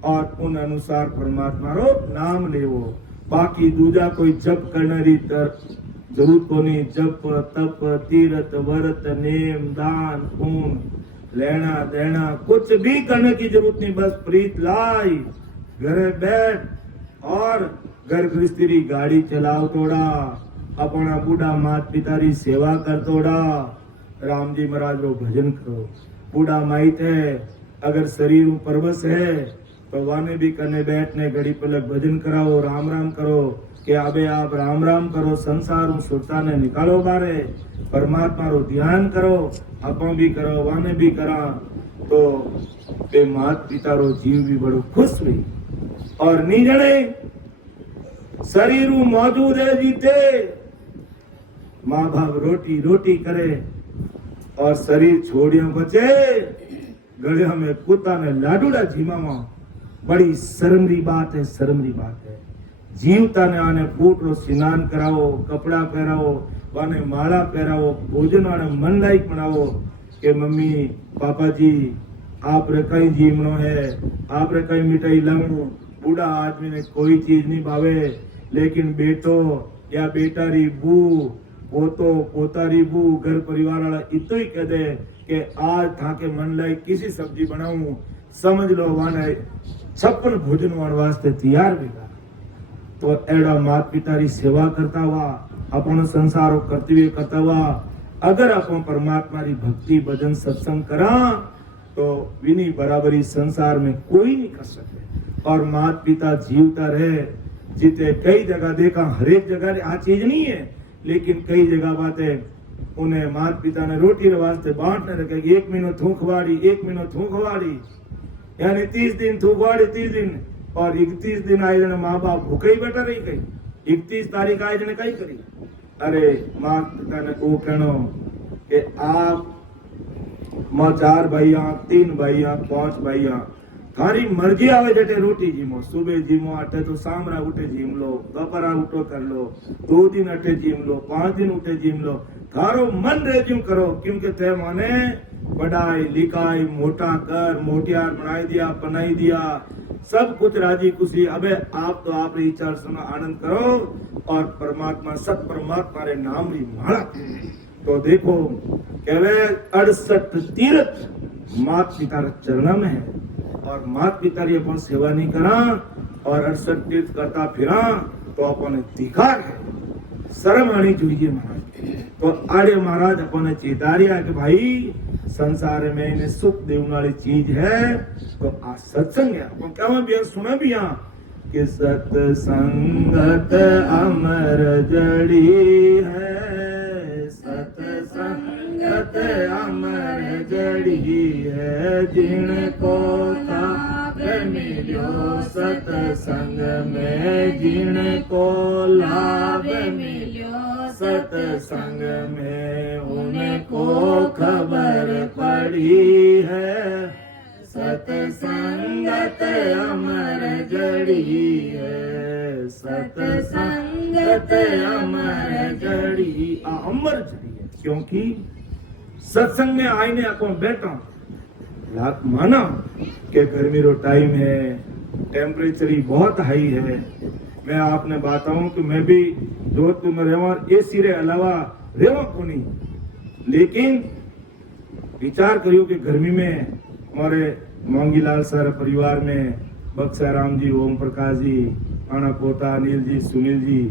और उन अनुसार परमात्मा रो नाम लेवो। बाकी दूजा कोई जप करने री जरूरत कोनी जप तप तीरथ व्रत नेम दान पुण्य लेना देना कुछ भी करने की जरूरत नहीं। बस प्रीत लाई घरे बैठ और घर गृहस्थी री गाड़ी चलाव तोड़ा, अपना बूढ़ा माता पिता री सेवा कर तोड़ा, राम जी महाराज रो भजन करो। बूढ़ा माइत है अगर शरीर में परवश है तो वाने भी करने बैठने घड़ी पलक भजन कराओ, राम राम करो कि अबे आप राम राम करो, संसार में सुरता ने निकालो बारे, परमात्मा रो ध्यान करो, अपन भी करो वाने भी करा तो बे मात पिता रो जीव भी बड़ो खुश हुई। और नी जने शरीर मौजूद है जीते, माँ बाप रोटी रोटी करे और शरीर छोड़ियों बचे, गलियों में कुत्ता ने लाडूड़ा झीमा, बड़ी शर्मरी बात है, शर्मरी बात है। जीवता ने आने फूट रो स्नान कराओ, कपड़ा पहराओ, वाने माला पहराओ, भोजन वाने मन लायक बनाओ कि मम्मी पापा जी आप रे कई जीवनो है, आप रे कई मिठाई लाऊं। बूढ़ा आदमी ने कोई चीज नहीं भावे, लेकिन बेटो या बेटा री बू पोतो पोता री बू घर परिवार वाला इतो ही कह दे कि आज थाके मन लायक किसी सब्जी बनाऊं, समझ लो वाने 56 भोजन वाण वास्ते तैयार बेटा। तो एड़ा माता पिता री सेवा करता हुआ अपन संसारो कर्तव्य करता हुआ अगर अपन परमात्मा री भक्ति भजन सत्संग करा तो विनी बराबरी संसार में कोई नहीं कर सके। और माता पिता जीवता रहे जिते कई जगह देखा, हर एक जगह आ चीज नहीं है, लेकिन कई जगह बातें उन्हें माता पिता ने रोटी वास्ते बांटने रखे, 1 महीनो थूकवाड़ी 1 महीनो थूकवाड़ी, यानी 30 दिन थूकवाड़ी 30 दिन, और 31 दिन आए जने माँ बाप भूखे ही बैठा रही गई। 31 तारीख आए जने कई करी। अरे माता पिता ने वो कहनो कि आप मां 4 भाइया 3 भाइया 5 भाइया थारी मर्जी आवे जटे रोटी जीमो, सुबह जीमो अटे तो सामरा उठे जीम लो, दोपहरा उठो कर लो, 2 दिन अटे जीम लो, 5 दिन उठे जीम लो, थारो मन रेज्यूम करो, क्योंकि ते माने पढ़ाई लिखाई मोटा कर मोटियार बनाई दिया सब कुछ राजी खुशी। अबे आप तो आप ही चार सुनो आनंद करो और परमात्मा सत परमात्मा रे नाम री माला। तो देखो कहवे 68 तीर्थ मात पिता चरणा में है, और मात पिता री अपन सेवा नहीं करा और 68 तीर्थ करता फिरा तो अपन धिकार है, शर्म आनी चाहिए महाराज। तो आड़े महाराज अपन चेतारिया कि भाई संसार में इन्हें सुख देने वाली चीज है तो आ सत्संग है। अपन क्या भी सुना भी कि सत्संगत अमर जड़ी है, सत्संगत अमर जड़ी है, जिनको ताप मिलो सत्संग में, जिनको लाभ मिलो सत्संग में, उनको खबर पड़ी है, सत्संगत अमर जड़ी है, सत्संगत अमर जड़ी अमर जड़ी है। क्योंकि सत्संग में आईने अपन बैठा लाख माना कि गर्मी रो टाइम है, टेम्परेचर ही बहुत हाई है। मैं आपने बताऊं कि मैं भी जोधपुर में रहवा, एसी रे अलावा रहवा को नहीं, लेकिन विचार करियो कि गर्मी में हमारे मोंगीलाल सर परिवार में बक्सा राम जी, ओम प्रकाश जी, आना पोता अनिल जी, सुनील जी,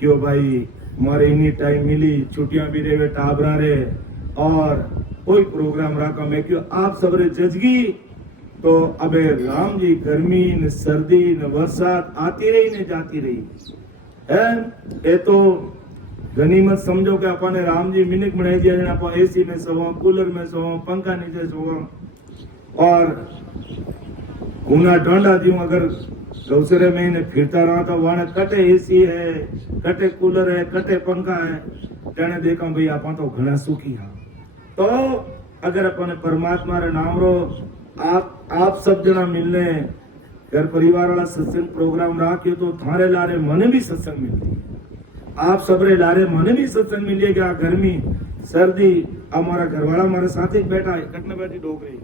क्यों भाई हमारे इन्हीं टाइम मिली, छुट्टियां भी रहे टाबरा रे और कोई प्रोग्राम रखा। मैं क्यों आप सब रे जजगी तो अबे राम जी गर्मी न सर्दी न बरसात आती रही न जाती रही है। ये तो गनीमत समझो कि अपन राम जी मिनक बनाई दिया, आप एसी में सो, कूलर में सो, पंखा नीचे सो, और ऊना डोंडा दी अगर दूसरे महीने फिरता रहा तो वहां कटे एसी है, कटे कूलर है, कटे पंखा है, कहने देखा भाई आप तो घना सुखी है। तो अगर अपन परमात्मा रे नाम रो आप सब जना मिलने घर परिवार वाला सत्संग प्रोग्राम रखियो तो थारे लारे मने भी सत्संग मिलती है, आप सबरे लारे मने भी सत्संग मिलिए। क्या गर्मी सर्दी हमारा घरवाला हमारे साथ ही बैठा है, कटने बैठी डोगरी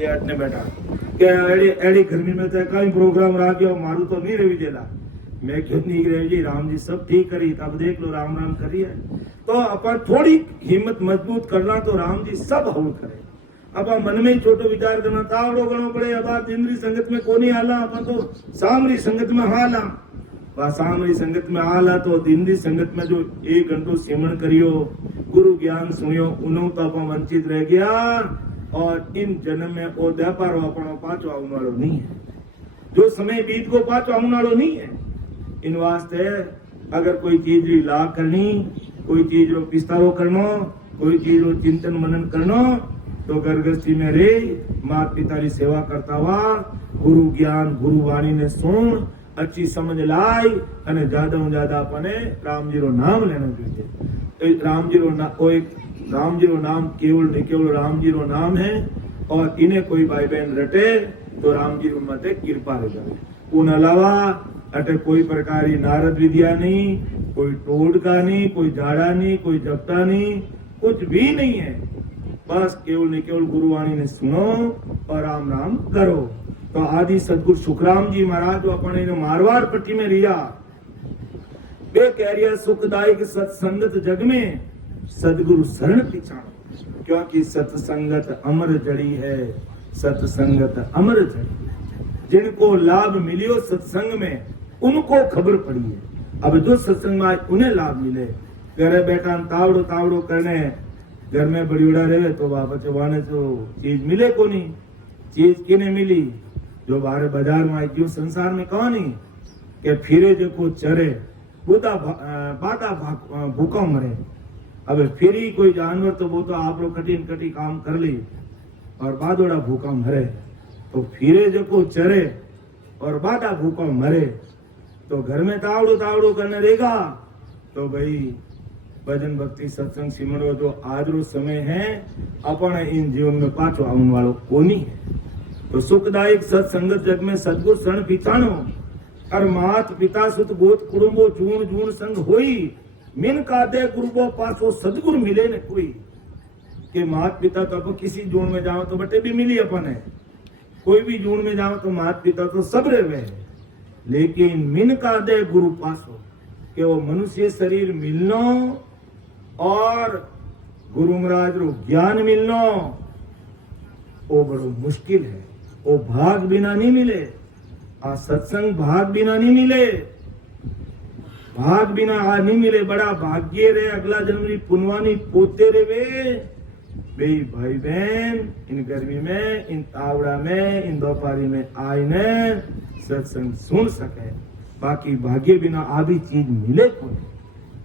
ये अटने बैठा क्या एड़ी गर्मी में तो कई प्रोग्राम रखियो मारू तो नहीं रही देला, मैं क्यों नहीं रहे जी, राम जी सब ठीक करी, अब देख लो राम राम करिए। तो अपन थोड़ी हिम्मत मजबूत करना तो राम जी सब हल करे। अब आप मन में ही छोटो विचार करना तावड़ो गणो पड़े। अब आप इंद्री संगत में कोनी आला, अपन तो सामरी संगत में हाला। सामरी संगत में आला तो इंद्री संगत में जो 1 घंटो सिमरण करियो, गुरु ज्ञान सुनियो, उन्हों तो अपन वंचित रह गया। और इन जन्म में वो व्यापार अपनो पाछो आने वालो नहीं है, जो समय बीत को पाछो आने वालो नहीं है। इन वास्ते अगर कोई चीज ला करनी, कोई चीज रो पिस्तारो करनो, कोई चीज रो चिंतन मनन करनो, तो गर्गस्थी में रे माता पिता की सेवा करता हुआ गुरु ज्ञान गुरु वाणी ने सुन अच्छी समझ लाई અને ज्यादा अपने राम जी रो नाम लेना चाहिए। राम जी रो राम जी रो नाम केवल नहीं केवल राम जी रो नाम है। और इन्हें कोई भाई बहन रटे तो राम जी मते कृपा रह जाए। उन अलावा अटे कोई प्रकार की नारद विद्या नहीं, कोई टोटका नहीं, कोई झाड़ा नहीं, कोई जपटा नहीं, कुछ भी नहीं है। बस केवल नहीं केवल गुरुवाणी ने सुनो और राम राम करो। तो आदि सदगुरु सुखराम जी महाराज जो अपने मारवाड़ पट्टी में रिया, वे कह रिया सुखदायक सत्संगत जग में सदगुरु शरण पिछाड़ो, क्योंकि सत्संगत अमर जड़ी है, सत्संगत अमर जड़ी। जिनको लाभ मिलियो सत्संग में उनको खबर पड़ी है। अब जो सत्संग में आज उन्हें लाभ मिले, घरे बैठा तावड़ो तावड़ो करने, घर में बड़ी उड़ा रहे तो वापस वाने तो चीज मिले को नहीं। चीज किने मिली जो बाहर बाजार में आई क्यों संसार में कहा नहीं कि फिरे जो को चरे बुदा बादा भूखा मरे। अब फिर ही कोई जानवर तो वो तो आप लोग कठिन कठिन काम कर ली और बादोड़ा भूखा मरे। तो फिरे जो को चरे और बादा भूखा मरे तो घर में तावड़ो तावड़ो करने रहेगा। तो भाई भजन भक्ति सत्संग सिमरो जो आज रो समय है अपन इन जीवन में पाछो आने वालों कोनी है। तो सुखदायक सत्संगत जग में सदगुरु शरण पिछाणो और मात पिता सुत गोत कुटुंबो जून जून संग होई मिन कादे गुरुबो पासो सदगुरु मिले न कोई। के मात पिता तो अपन किसी जून में जाओ तो बटे भी मिली अपन है, कोई भी जून में जाओ तो मात पिता तो सब रहे, लेकिन मिन कादे गुरु पासो के वो मनुष्य शरीर मिलनो और गुरु महाराज रो ज्ञान मिलनो वो बड़ो मुश्किल है। वो भाग बिना नहीं मिले, आ सत्संग भाग बिना नहीं मिले, भाग बिना आ नहीं मिले। बड़ा भाग्य रे अगला जन्म री पुनवानी पोते रे वे भाई बहन इन गर्मी में इन तावड़ा में इन दोपहरी में आईने सत्संग सुन सके। बाकी भाग्य बिना आदि चीज मिले कोई।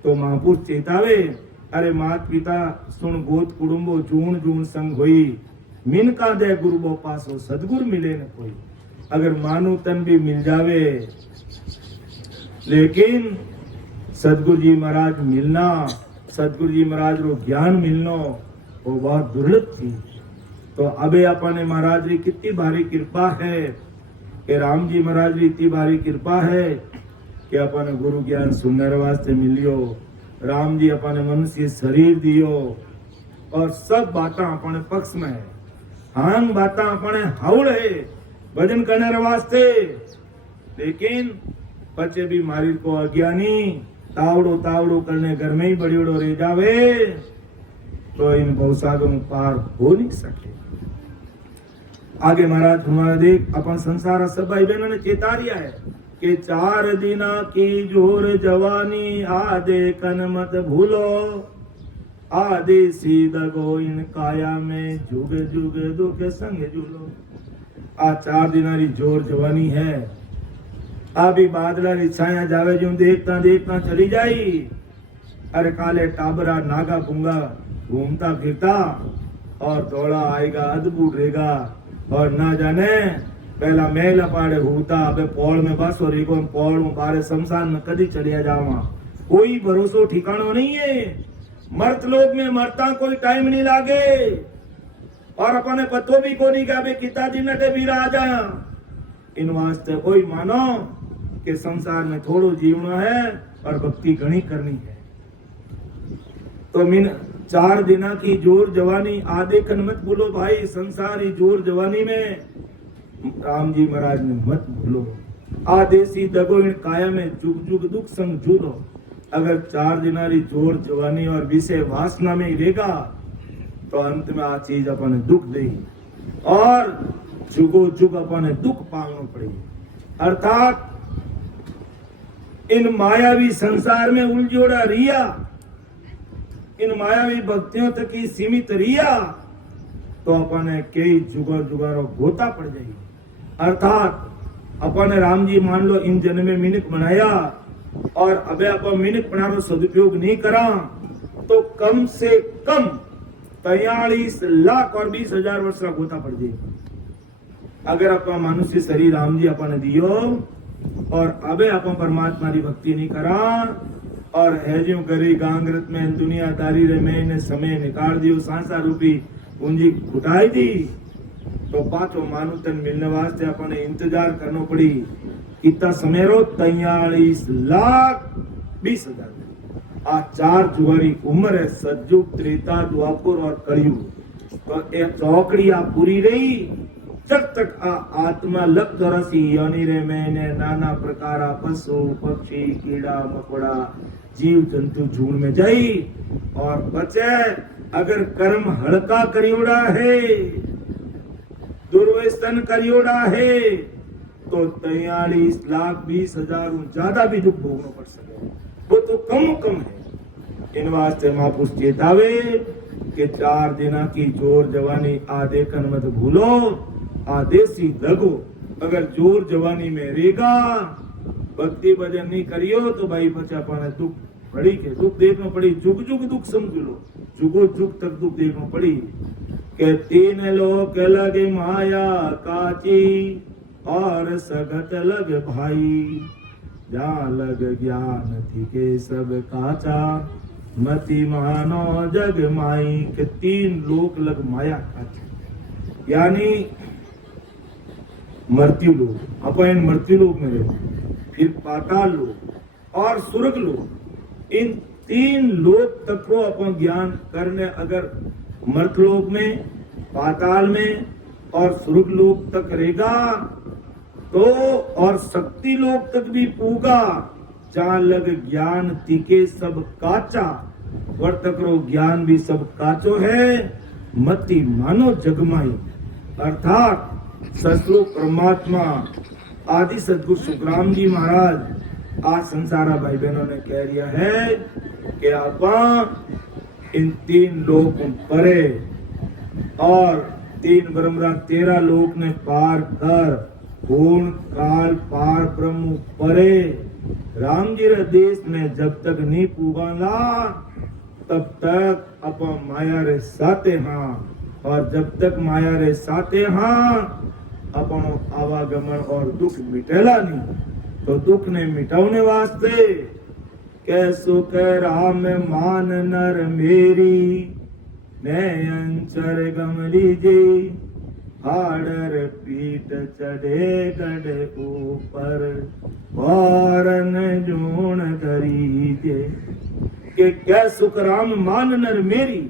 तो महापुरुष चेतावे अरे मात पिता सुन गोत कुटुंबो जून जून संग होई मिन का दे गुरु बो पासो सदगुरु मिले न कोई। अगर मानो तन भी मिल जावे लेकिन सदगुरु जी महाराज मिलना, सदगुरु जी महाराज रो ज्ञान मिलनो वो बहुत दुर्लभ थी। तो अबे अपने महाराज री कितनी भारी कृपा है कि राम जी महाराज री इतनी भारी कृपा है कि अपने गुरु ज्ञान सुनने वास्ते मिलियो। राम जी अपने मनुष्य शरीर दियो और सब बातें अपने पक्ष में है। हांग बातें अपने हाउड़ है भजन करने वास्ते, लेकिन बच्चे भी मारी को अज्ञानी तावड़ो तावड़ो करने घर में ही बड़ी बड़ो रह जावे तो इन भवसागर में पार हो नहीं सके। आगे महाराज हमारा देख अपन संसार सब भाई बहनों ने चेता दिया है कि 4 दिना की जोर जवानी आदे कन मत भूलो, आदि सीधा गो इन काया में जुग जुग दुख संग झूलो। आ 4 दिना री जोर जवानी है, अभी बादला री छाया जावे जो देखता देखता चली जाई। अरे काले टाबरा नागा पुंगा घूमता फिरता और दौड़ा आएगा अद्भुत रहेगा और ना जाने पहला मेला पाड़े होता अबे पौड़ में बस और एक पौड़ में बारे शमशान में कदी चढ़िया जावा। कोई भरोसो ठिकानो नहीं है। मर्त लोग में मरता कोई टाइम नहीं लागे और अपने पतो भी को नहीं क्या किता दिन नटे भी आ जाया। इन वास्ते कोई मानो कि संसार में थोड़ो जीवना है और भक्ति घनी करनी है। तो मिन 4 दिना की जोर जवानी आधे कन मत भूलो भाई। संसारी जोर जवानी में राम जी महाराज ने मत भूलो। आदेशी दगो इन काया में जुग जुग दुख संग झूलो। अगर 4 दिनारी जोर जवानी और विषय वासना में ही रहेगा तो अंत में आ चीज अपने दुख देगी और जुगो जुग अपने दुख पालना पड़ेगी। अर्थात इन मायावी संसार में उलझोड़ा रिया, इन मायावी भक्तियों तक ही सीमित रिया तो अपने कई जुगार जुगारों गोता पड़ जाएगी। अर्थात अपन राम जी मान लो इन जन्म में मिनट बनाया और अबे अपन मिनट बनाने सदुपयोग नहीं करा तो कम से कम 43 लाख और 20,000 वर्ष का गोता पड़ जाए। अगर अपन मनुष्य शरीर राम जी अपन दियो और अबे अपन परमात्मा की भक्ति नहीं करा और है जो गरी गांगरत में दुनियादारी रे में समय निकाल दियो, सांसा रूपी पूंजी घुटाई दी तो पाचो मानुतन मिलने वास्ते अपन इंतजार करना पड़ी। कितना समय रो 43 लाख 20,000। आ 4 जुगारी उम्र है, सतयुग त्रेता द्वापर और कलयुग। तो एक चौकड़ी आ पूरी रही जब तक आ आत्मा लग रसी यानी रे मैंने नाना प्रकार पशु पक्षी कीड़ा मकोड़ा जीव जंतु झूठ में जाई और बचे। अगर कर्म हल्का करियोड़ा है, दुर्व्यसन करियोड़ा है तो 43 लाख 20,000 ज्यादा भी दुख भोगना पड़ सके, वो तो कम है। इन वास्ते महापुरुष चेतावे कि 4 दिना की जोर जवानी आदेकन मत भूलो, आदेशी दगो। अगर जोर जवानी में रहेगा भक्ति भजन नहीं करियो तो भाई बचा पाना दुख पड़ी के दुख देखना पड़ी, जुग जुग दुख समझ लो, जुगो जुग तक दुख देखना पड़ी। के 3 लोक लगे माया काची और सगत लग भाई, जहाँ लग ज्ञान थी के सब काचा मति मानो जग माई। के 3 लोक लग माया काची यानी मृत्यु लोक, अपन मृत्यु लोक में रहे, फिर पाताल लोक और स्वर्ग लोक। इन 3 लोक तक को अपन ज्ञान करने अगर मर्तलोक में, पाताल में और स्वर्ग लोक तक रहेगा तो और शक्ति लोक तक भी पूगा, जहां लग ज्ञान तीके सब काचा। वर्तक रो ज्ञान भी सब काचो है, मति मानो जगमाई। अर्थात ससलो परमात्मा आदि सदगुरु सुखराम जी महाराज आज संसारा भाई बहनों ने कह दिया है कि आप इन 3 लोक परे और 3 ब्रह्मरा 13 लोक ने पार कर पूर्ण काल पार ब्रह्म परे राम जी रे देश में जब तक नहीं पूगांगा तब तक अप माया रे साथे हाँ, और जब तक माया रे साथे हाँ अपन आवागमन और दुख मिटेला नहीं। तो दुख ने मिटाने वास्ते कैसो कह राम मान नर मेरी मैं अंचर गम लीजे हाडर पीठ चढ़े गढ़ ऊपर वारन जूण करीजे। के क्या सुखराम मान नर मेरी।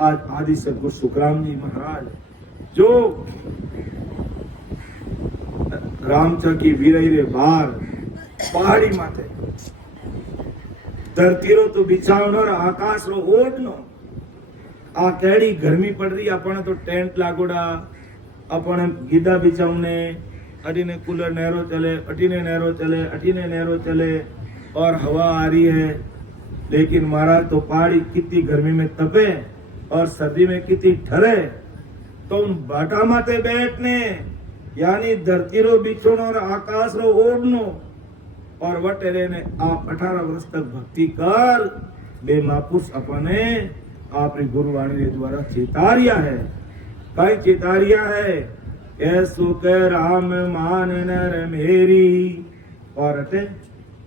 आज आदि सदगुरु सुखराम जी महाराज जो रामचा की वीरई रे बार पहाड़ी माथे धरती रो तो बिछावनो और आकाश रो ओढ़नो। आ केड़ी गर्मी पड़ रही, अपने तो टेंट लागोड़ा, अपने गीदा बिछावने, अटीने कूलर नहरो चले, अटीने नहरो चले, अटीने नहरो चले और हवा आ रही है। लेकिन महाराज तो पहाड़ी कितनी गर्मी में तपे और सर्दी में कितनी ठरे, तो उन बाटा माते बैठने यानी धरती रो बिछोनो और आकाश रो ओढ़नो और वटेरे ने आप 18 वर्ष तक भक्ति कर बे महापुरुष अपने आपने गुरुवाणी के द्वारा चेतारिया है। कई चेतारिया है ऐसो कह राम मान नर मेरी। और अटे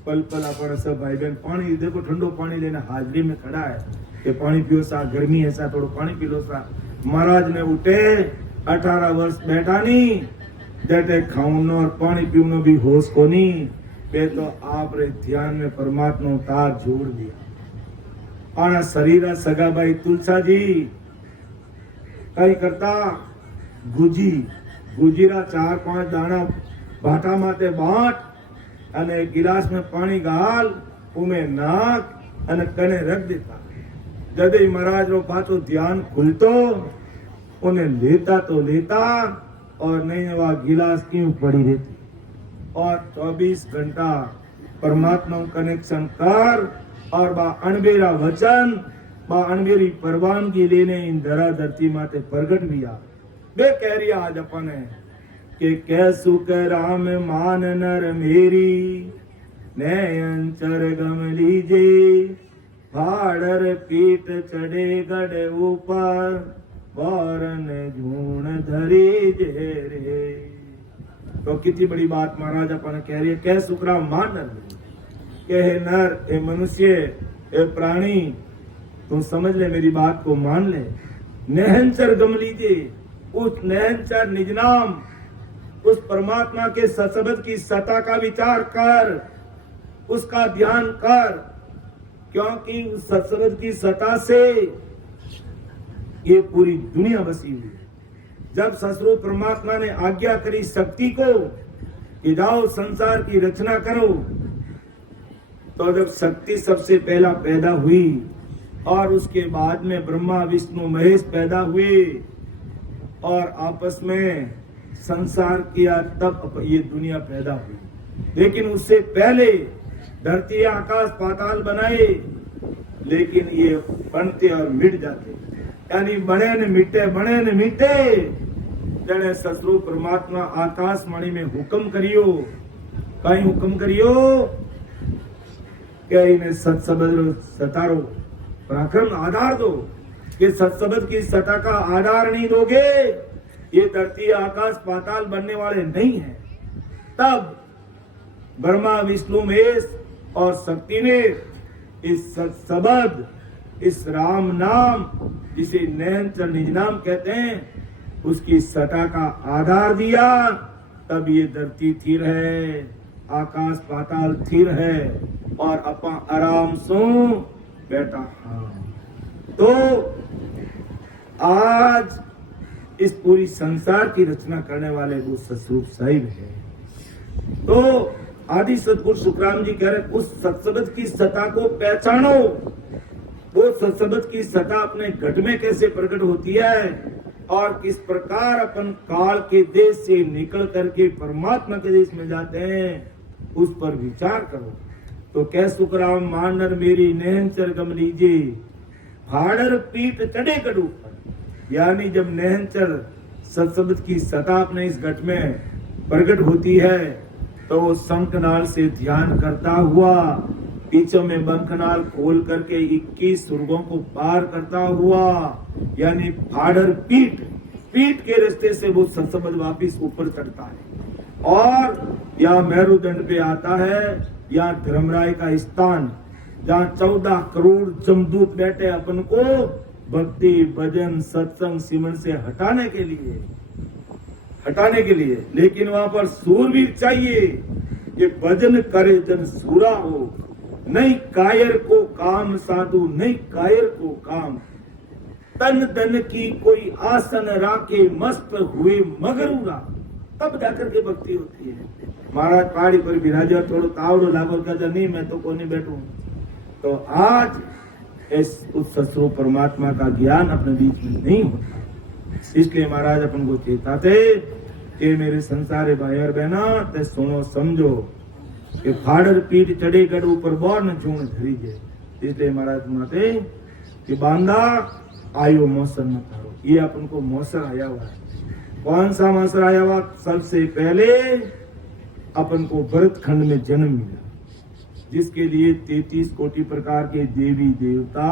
पल पल अपन सब भाई बहन पानी देखो ठंडो पानी लेने हाजरी में खड़ा है कि पानी पियो सा, गर्मी है सा, थोड़ा पानी पी लो सा। महाराज ने उठे 18 वर्ष बैठा नहीं जटे खाऊनो और पानी पीनो भी होश को नहीं पे तो आप रे ध्यान में परमात्मा तार जोड़ दिया। आना शरीर सगा भाई तुलसा जी कई करता गुजीरा 4-5 दाना भाटा माते बांट अने गिलास में पानी गाल उमे नाक अने कने रख देता। जदे महाराज रो पाछो ध्यान खुलतो उन्हें लेता तो लेता और नहीं वह गिलास क्यों पड़ी रहती। और 24 घंटा परमात्मा कनेक्शन कर और बा अणबेरा वचन बा अणबेरी परवानगी लेने इन धरा धरती माते प्रगट भी आ बे कह रही आज अपन है कि कैसु कर राम मान नर मेरी नयनचर गम लीजे भाड़र पीठ चढ़े गढ़ ऊपर वारन झूण धरे जे रे। तो कितनी बड़ी बात महाराज अपन कह रही है। कह सुकरा मान नर के हे नर हे मनुष्य हे प्राणी तू समझ ले मेरी बात को मान ले। नहनचर गम लीजिए उस नहनचर निज नाम उस परमात्मा के सत्सबद की सत्ता का विचार कर उसका ध्यान कर क्योंकि उस सत्सबद की सत्ता से ये पूरी दुनिया बसी हुई है। जब ससुर परमात्मा ने आज्ञा करी शक्ति को कि जाओ संसार की रचना करो तो जब शक्ति सबसे पहला पैदा हुई और उसके बाद में ब्रह्मा विष्णु महेश पैदा हुए और आपस में संसार किया तब ये दुनिया पैदा हुई। लेकिन उससे पहले धरती आकाश पाताल बनाए लेकिन ये बनते और मिट जाते यानी बने न मिटे जने ससुर परमात्मा आकाश मणि में हुक्म करियो कहीं हुक्म करियो क्या इन्हें सत्सबद सतारो पराक्रम आधार दो कि सत्सबद की सत्ता का आधार नहीं दोगे ये धरती आकाश पाताल बनने वाले नहीं है। तब ब्रह्मा विष्णु महेश और शक्ति ने इस सत्सबद इस राम नाम जिसे नयनचर निज नाम कहते हैं उसकी सत्ता का आधार दिया तब ये धरती स्थिर है आकाश पाताल स्थिर है और अपन आराम सो बैठा। तो आज इस पूरी संसार की रचना करने वाले वो सतस्वरूप साहिब है। तो आदि सतगुरु सुखराम जी कह रहे उस सत्सबद की सत्ता को पहचानो। वो सत्सबद की सत्ता अपने घट में कैसे प्रकट होती है और किस प्रकार अपन काल के देश से निकल करके परमात्मा के देश में जाते हैं उस पर विचार करो। तो कह सुखराम मान नर मेरी नहनचर गम लीजिए भाड़र पीठ चढ़े गढ़ ऊपर। यानी जब नहनचर सत्सबद की सत्ता अपने इस घट में प्रकट होती है तो वो शंखनाल से ध्यान करता हुआ पीछे में बंखनाल खोल करके 21 सुर्गों को पार करता हुआ यानी भाड़र पीठ के रास्ते से वो सत्सबद वापिस ऊपर चढ़ता है और यहाँ मेरुदंड पे आता है। यहाँ धर्मराय का स्थान जहाँ 14 करोड़ जमदूत बैठे अपन को भक्ति भजन सत्संग सिमरन से हटाने के लिए। लेकिन वहां पर सूरवीर चाहिए कि भजन करे जन सूरा हो नहीं कायर को काम साधु नहीं कायर को काम तन धन की कोई आसन राखे मस्त हुए मगरूरा तब जाकर के भक्ति होती है। महाराज पहाड़ी पर विराजा थोड़ो तावड़ो लागो कहता नहीं मैं तो कोई नहीं बैठू। तो आज इस उस ससुर परमात्मा का ज्ञान अपने बीच में नहीं होता इसलिए महाराज अपन को चेताते कि मेरे संसारे भाई और बहना ते सुनो समझो कि फाड़र पीठ चढ़े गढ़ ऊपर बोर न झूण धरीजे। इसलिए महाराज माते कि बांदा आयो मौसर न करो। ये अपन को मौसर आया हुआ है। कौन सा मौसर आया हुआ? सबसे पहले अपन को भरत खंड में जन्म मिला जिसके लिए 33 कोटि प्रकार के देवी देवता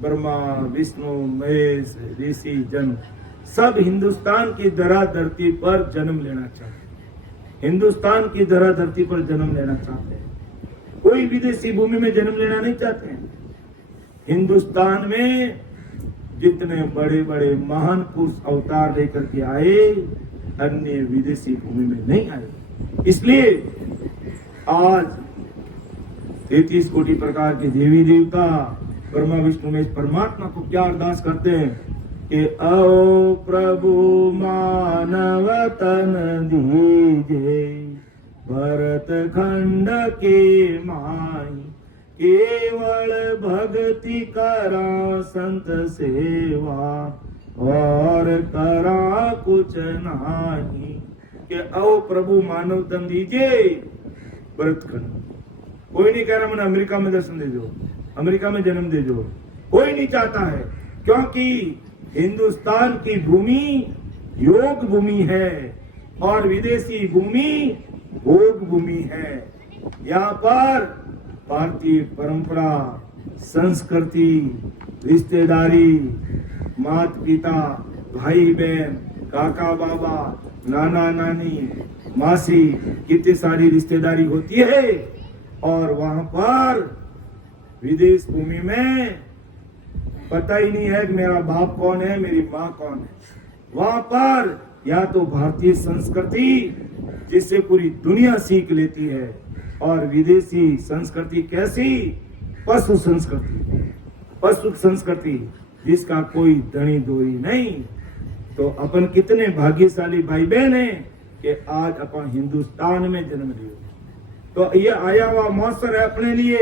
ब्रह्मा विष्णु महेश ऋषि जन सब हिंदुस्तान की धरा धरती पर जन्म लेना चाहते हैं। हिंदुस्तान की धरा धरती पर जन्म लेना चाहते हैं। कोई विदेशी भूमि में जन्म लेना नहीं चाहते हैं। हिंदुस्तान में जितने बड़े बड़े महान पुरुष अवतार लेकर के आए अन्य विदेशी भूमि में नहीं आए। इसलिए आज 33 कोटि प्रकार के देवी देवता ब्रह्मा विष्णु में परमात्मा को क्या अरदास करते हैं कि आओ प्रभु मानव तन दीजे, भरत खंड के माई केवल भक्ति करा संत सेवा, और करा कुछ नाही। कि आओ प्रभु मानव तन दीजिए, भरत खंड। कोई नहीं कह रहा मैंने अमेरिका में दर्शन दे दो, अमेरिका में जन्म दे दो, कोई नहीं चाहता है, क्योंकि हिंदुस्तान की भूमि योग भूमि है और विदेशी भूमि भोग भूमि है। यहाँ पर भारतीय परंपरा, संस्कृति, रिश्तेदारी, माता पिता, भाई बहन, काका बाबा, नाना नानी, मासी, कितनी सारी रिश्तेदारी होती है। और वहां पर विदेश भूमि में पता ही नहीं है कि मेरा बाप कौन है, मेरी माँ कौन है। वहां पर या तो भारतीय संस्कृति जिससे पूरी दुनिया सीख लेती है, और विदेशी संस्कृति कैसी, पशु संस्कृति, पशु संस्कृति जिसका कोई धनी दोई नहीं। तो अपन कितने भाग्यशाली भाई बहन हैं कि आज अपन हिंदुस्तान में जन्म लिए। तो ये आया हुआ मौसर है अपने लिए,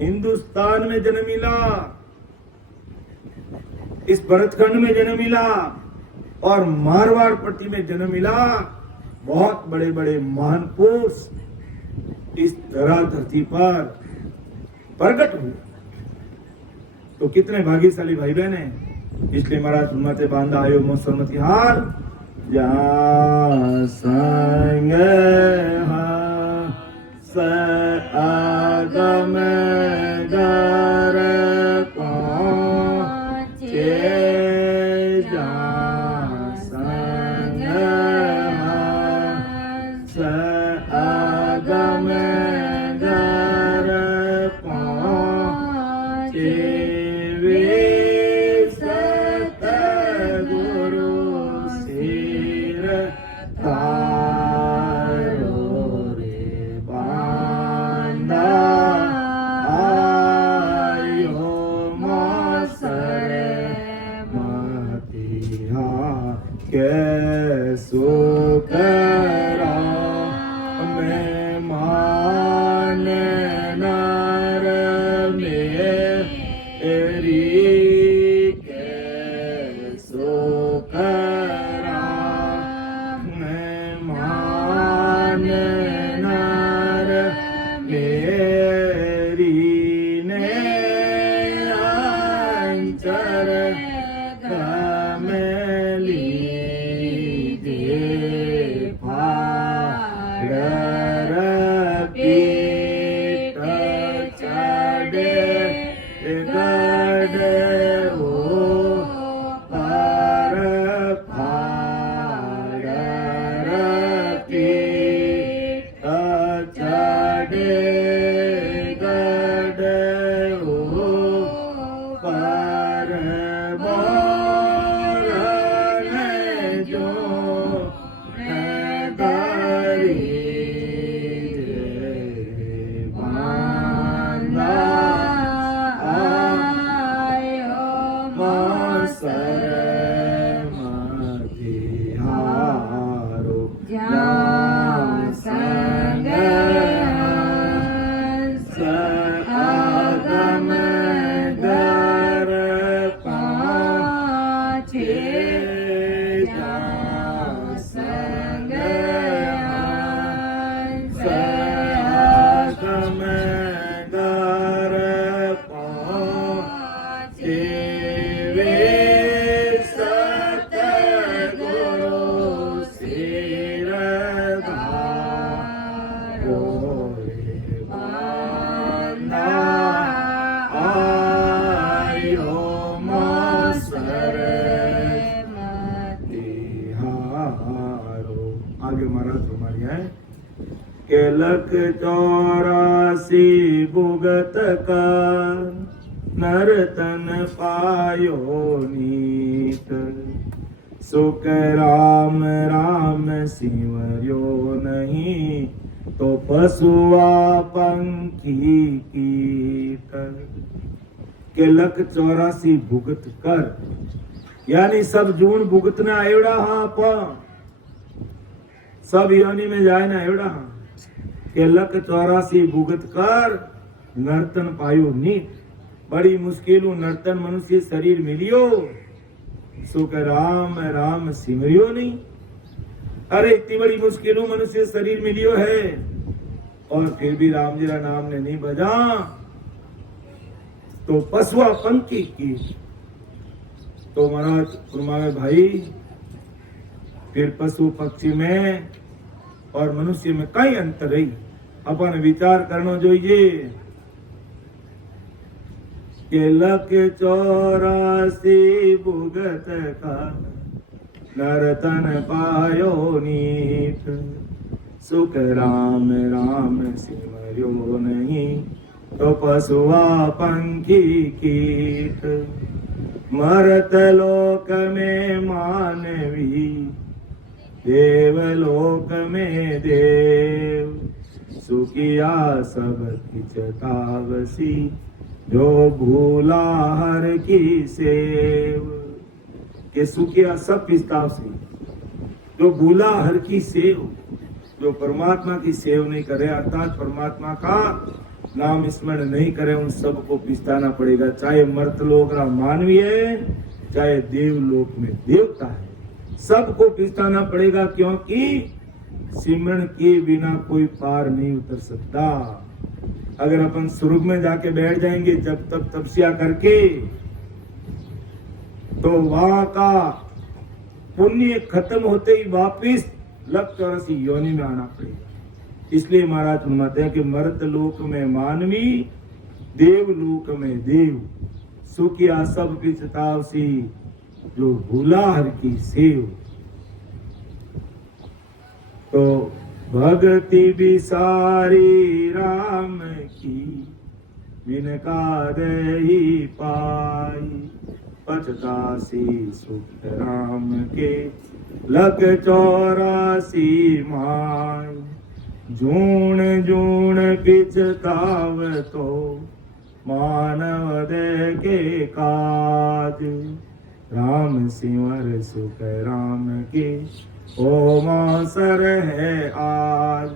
हिंदुस्तान में जन्म मिला, इस भरतखंड में जन्म मिला और मारवाड़ पट्टी में जन्म मिला। बहुत बड़े बड़े महान पुरुष इस धरती पर प्रकट हुए। तो कितने भाग्यशाली भाई बहन हैं। इसलिए महाराज मते बांधा आयो मौसर मती हार, जा संग स आगम घर पहुँचे, जा संग स आगम घर पहुँचे, वे सतगुरु सिर तारो रे बांधा, आयो मौसर मतिहा के सुकरा, मैं मान नर मेरी के सुकरा, मैं मान नर मेरी ने अंचर कमली दे फाड़ पीट चढ़े गढ़ ओ पर फाड़ पीट चढ़े गढ़ ओ पर बोरन जो दारी बांधा, आयो मौसर मतिहारो, जा संग स आगम घर पहुँचे, जा संग स आगम घर पहुँचे, वे सतगुरु सिर धारो रे बांधा, आयो मौसर मतिहारो। आगे महाराज तुम्हारी है के लख 84 भुगत का नरतन पायो नीत, सुख राम राम सिमर्यो नहीं, तो पशुआ पंखी कीट। के लख 84 भुगत कर यानी सब जून भुगतना एवड़ा हाँ पण सब योनि में जाए ना एवड़ा हाँ के लक 84 भुगत कर नर्तन पायो नीत। बड़ी मुश्किलों नर्तन मनुष्य शरीर मिलियो सुख राम राम सिमरियो नहीं। अरे इतनी बड़ी मुश्किलों मनुष्य शरीर मिलियो है और फिर भी राम जी का नाम ने नहीं बजा तो पशुआ पंखी की। तो महाराज फरमावे भाई फिर पशु पक्षी में और मनुष्य में कई अंतर रही अपन विचार करना જોઈએ के लक 84 भुगत का नरतन पायो नीत। सुख राम राम सिमरियो नहीं तो पशुआ पंखी कीट। मरत लोक में मानवी देवलोक में देव। सुखिया सब किच तावसी जो भूला हर की सेव। के सुखिया सब पिस्ताव से जो भूला हर की सेव जो परमात्मा की सेव नहीं करे अर्थात परमात्मा का नाम स्मरण नहीं करे उन सबको पिस्ताना पड़ेगा। चाहे मर्तलोक का मानवी है चाहे देवलोक में देवता है सबको पिस्ताना पड़ेगा क्योंकि सिमरण के बिना कोई पार नहीं उतर सकता। अगर अपन स्वर्ग में जाके बैठ जाएंगे जब तक तपस्या करके तो वहां का पुण्य खत्म होते ही वापिस लक 84 योनि में आना पड़ेगा। इसलिए महाराज फरमाते हैं कि मर्त लोक में मानवी देवलोक में देव। सुखिया सब किछ तावसी जो भूला हर की सेव। तो भक्ति बिसारी राम की बिनका दही पाई। पचतासी सुख राम के लक 84 माई। जूण जूण पिछताव तो मानव दे के काज। राम सिमर सुख राम के ओ मासर है आज।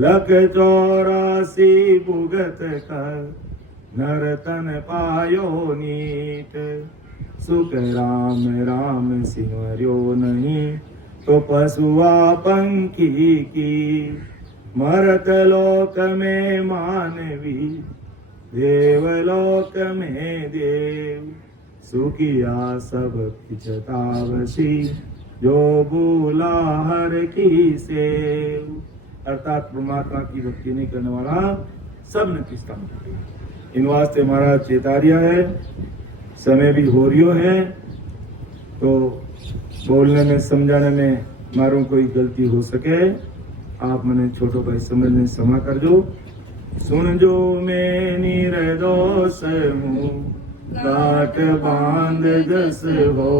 लक 84 भुगत कर नरतन पायो नीत। सुख राम राम सिमरियो नहीं तो पशुआ पंखी की। मरत लोक में मानवी देवलोक में देव। सुखिया सब किछ तावसी जो भूला हर की सेव। अर्थात परमात्मा की भक्ति नहीं करने वाला सब ने किस्ता में। इन वास्ते हमारा चेतारिया है समय भी हो रियो है तो बोलने में समझाने में मारो कोई गलती हो सके आप मने छोटो भाई समझने समा कर दो। सुन जो मैं निर्दोष हूँ काट बांध जस हो।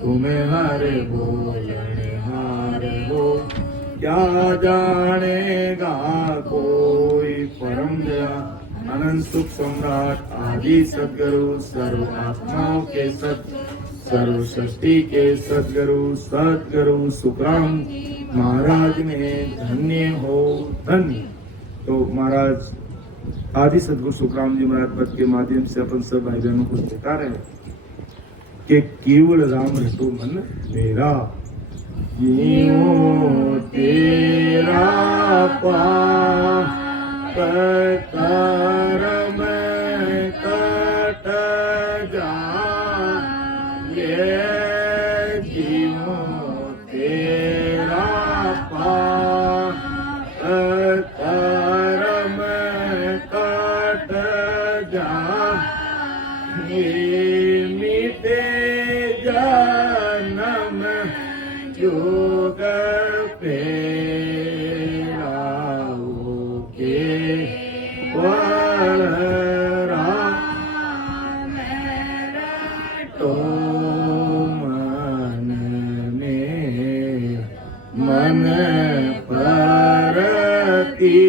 तुम्हें हर बोलने हार हो क्या जानेगा कोई। परम दया अनंत सुख सम्राट आदि सद्गुरु सर्व आत्माओं के सर्व सृष्टि के सद्गुरु सुखराम महाराज ने धन्य हो धन्य। तो महाराज आदि सद्गुरु सुखराम जी महाराज पद के माध्यम से अपन सब भाई बहनों को बता रहे हैं कि केवल राम रटो मन मेरा। यूं तेरा पाप कर्म कट जाए। जीवों तेरा पाप कर्म कट जाए। मिटे जन्म जोग पेरा के वरा तो मन में मन परती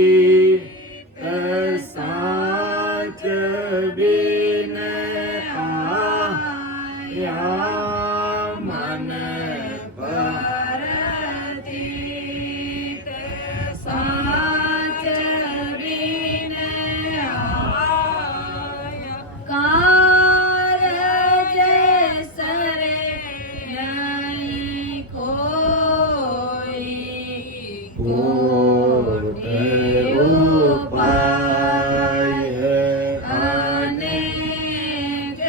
साच बिन आया। कोटि उपाय अनेक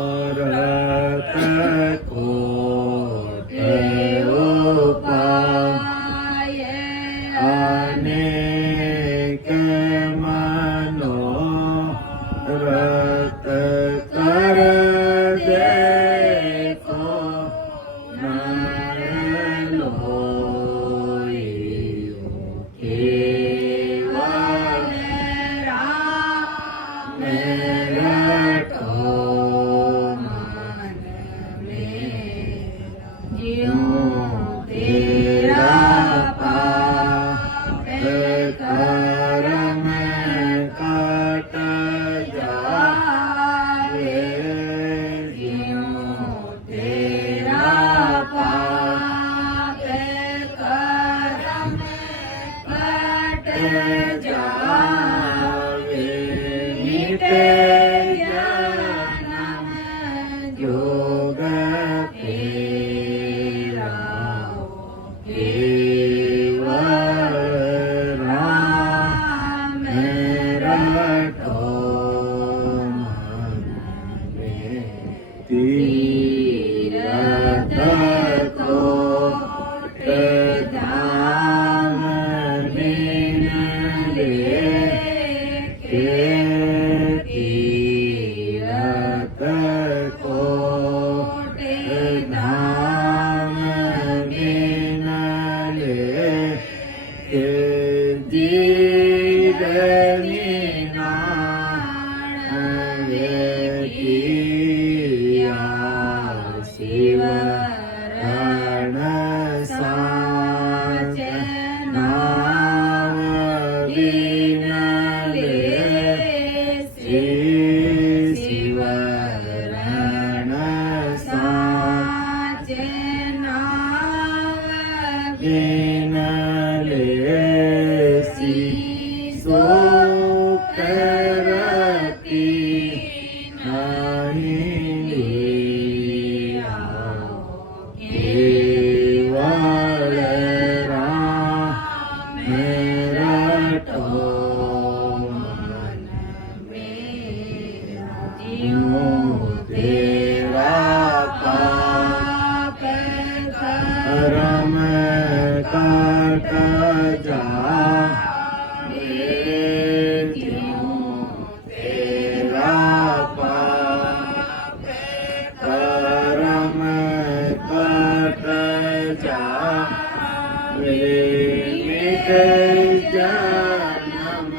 मनोरथ कोटि उपाय अनेक मनोरथ कर देखो नर लोइयो केवल राम रटो मन मेरा ज्यों तेरा पाप कर्म काट जावे ज्यों तेरा पाप कर्म कट जावे मिटे जन्म जोग तेरा केवल राम रटो मन में तीरथ कोट धाम बिन लेके तीरथ कोट धाम बिन लेके जीवनी नाम किया शिव रण साच नाम बिन लेके शिव रण साच बिन लेसी सो करती नहीं लिया केवल राम रटो मन मेरा ज्यों तेरा पाप कर्म काट जावे तेरा पाप कर्म काट जावे मिट जन्म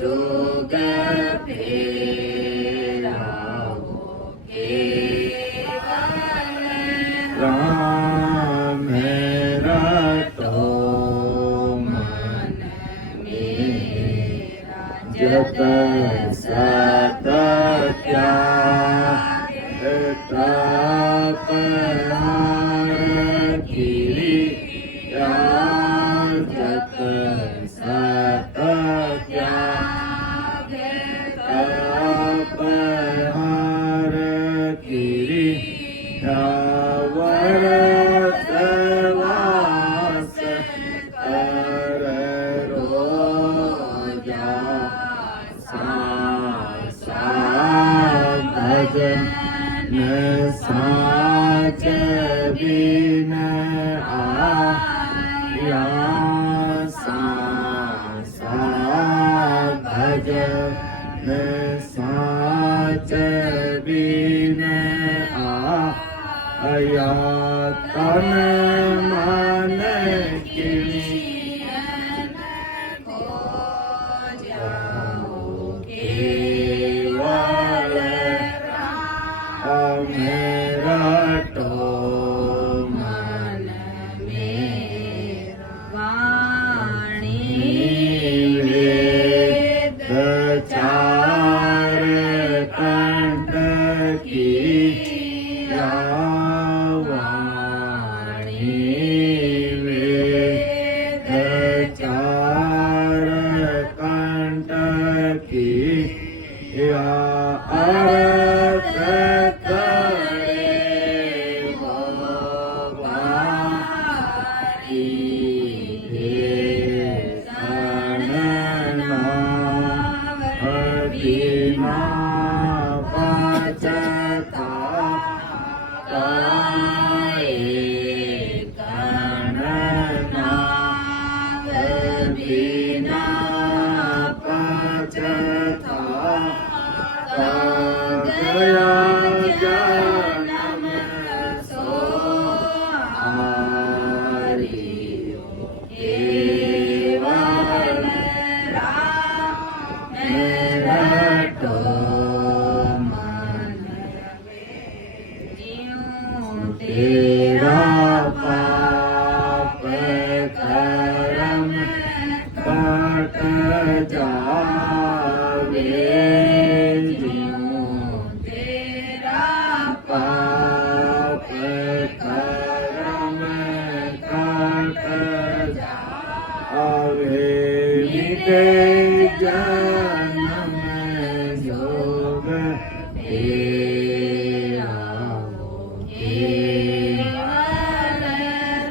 जोग फेरा राम रटो मन मेरा जत सत त्याग ताप हार किरिया जत सत त्याग ताप हार किरिया वरत वास कर रोजा सा भजन साच बिन आया सा भजन साच बिन आया तन मन केवल रटो मन मेरा वाणी वेद चार कंठ की वाणी वेद चार कंठ की अर्थ करे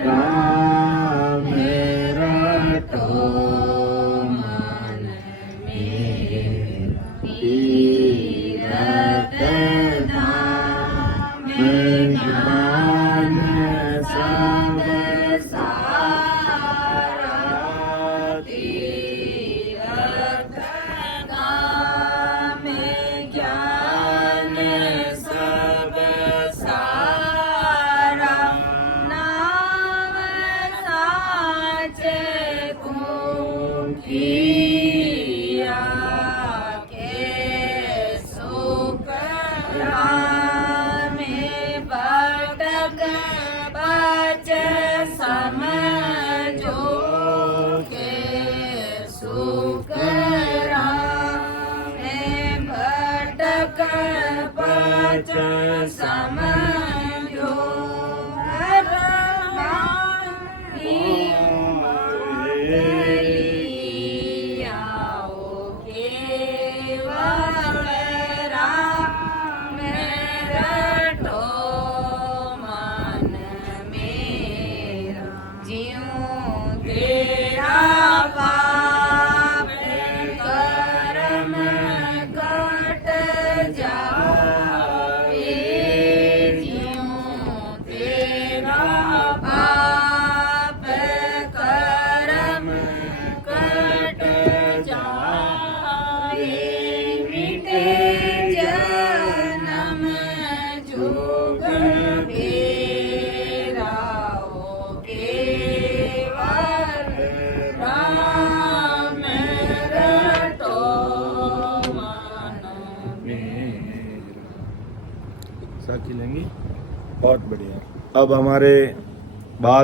राम रटो मन मेरा तीरथ धाम ज्ञान सब सारा तीरथ धाम ज्ञान सब सारा नाम साचे किया के सुख में भटक बच समझो के सुख में भटक बच समझो साखी लेंगी। बहुत बढ़िया। अब हमारे बाल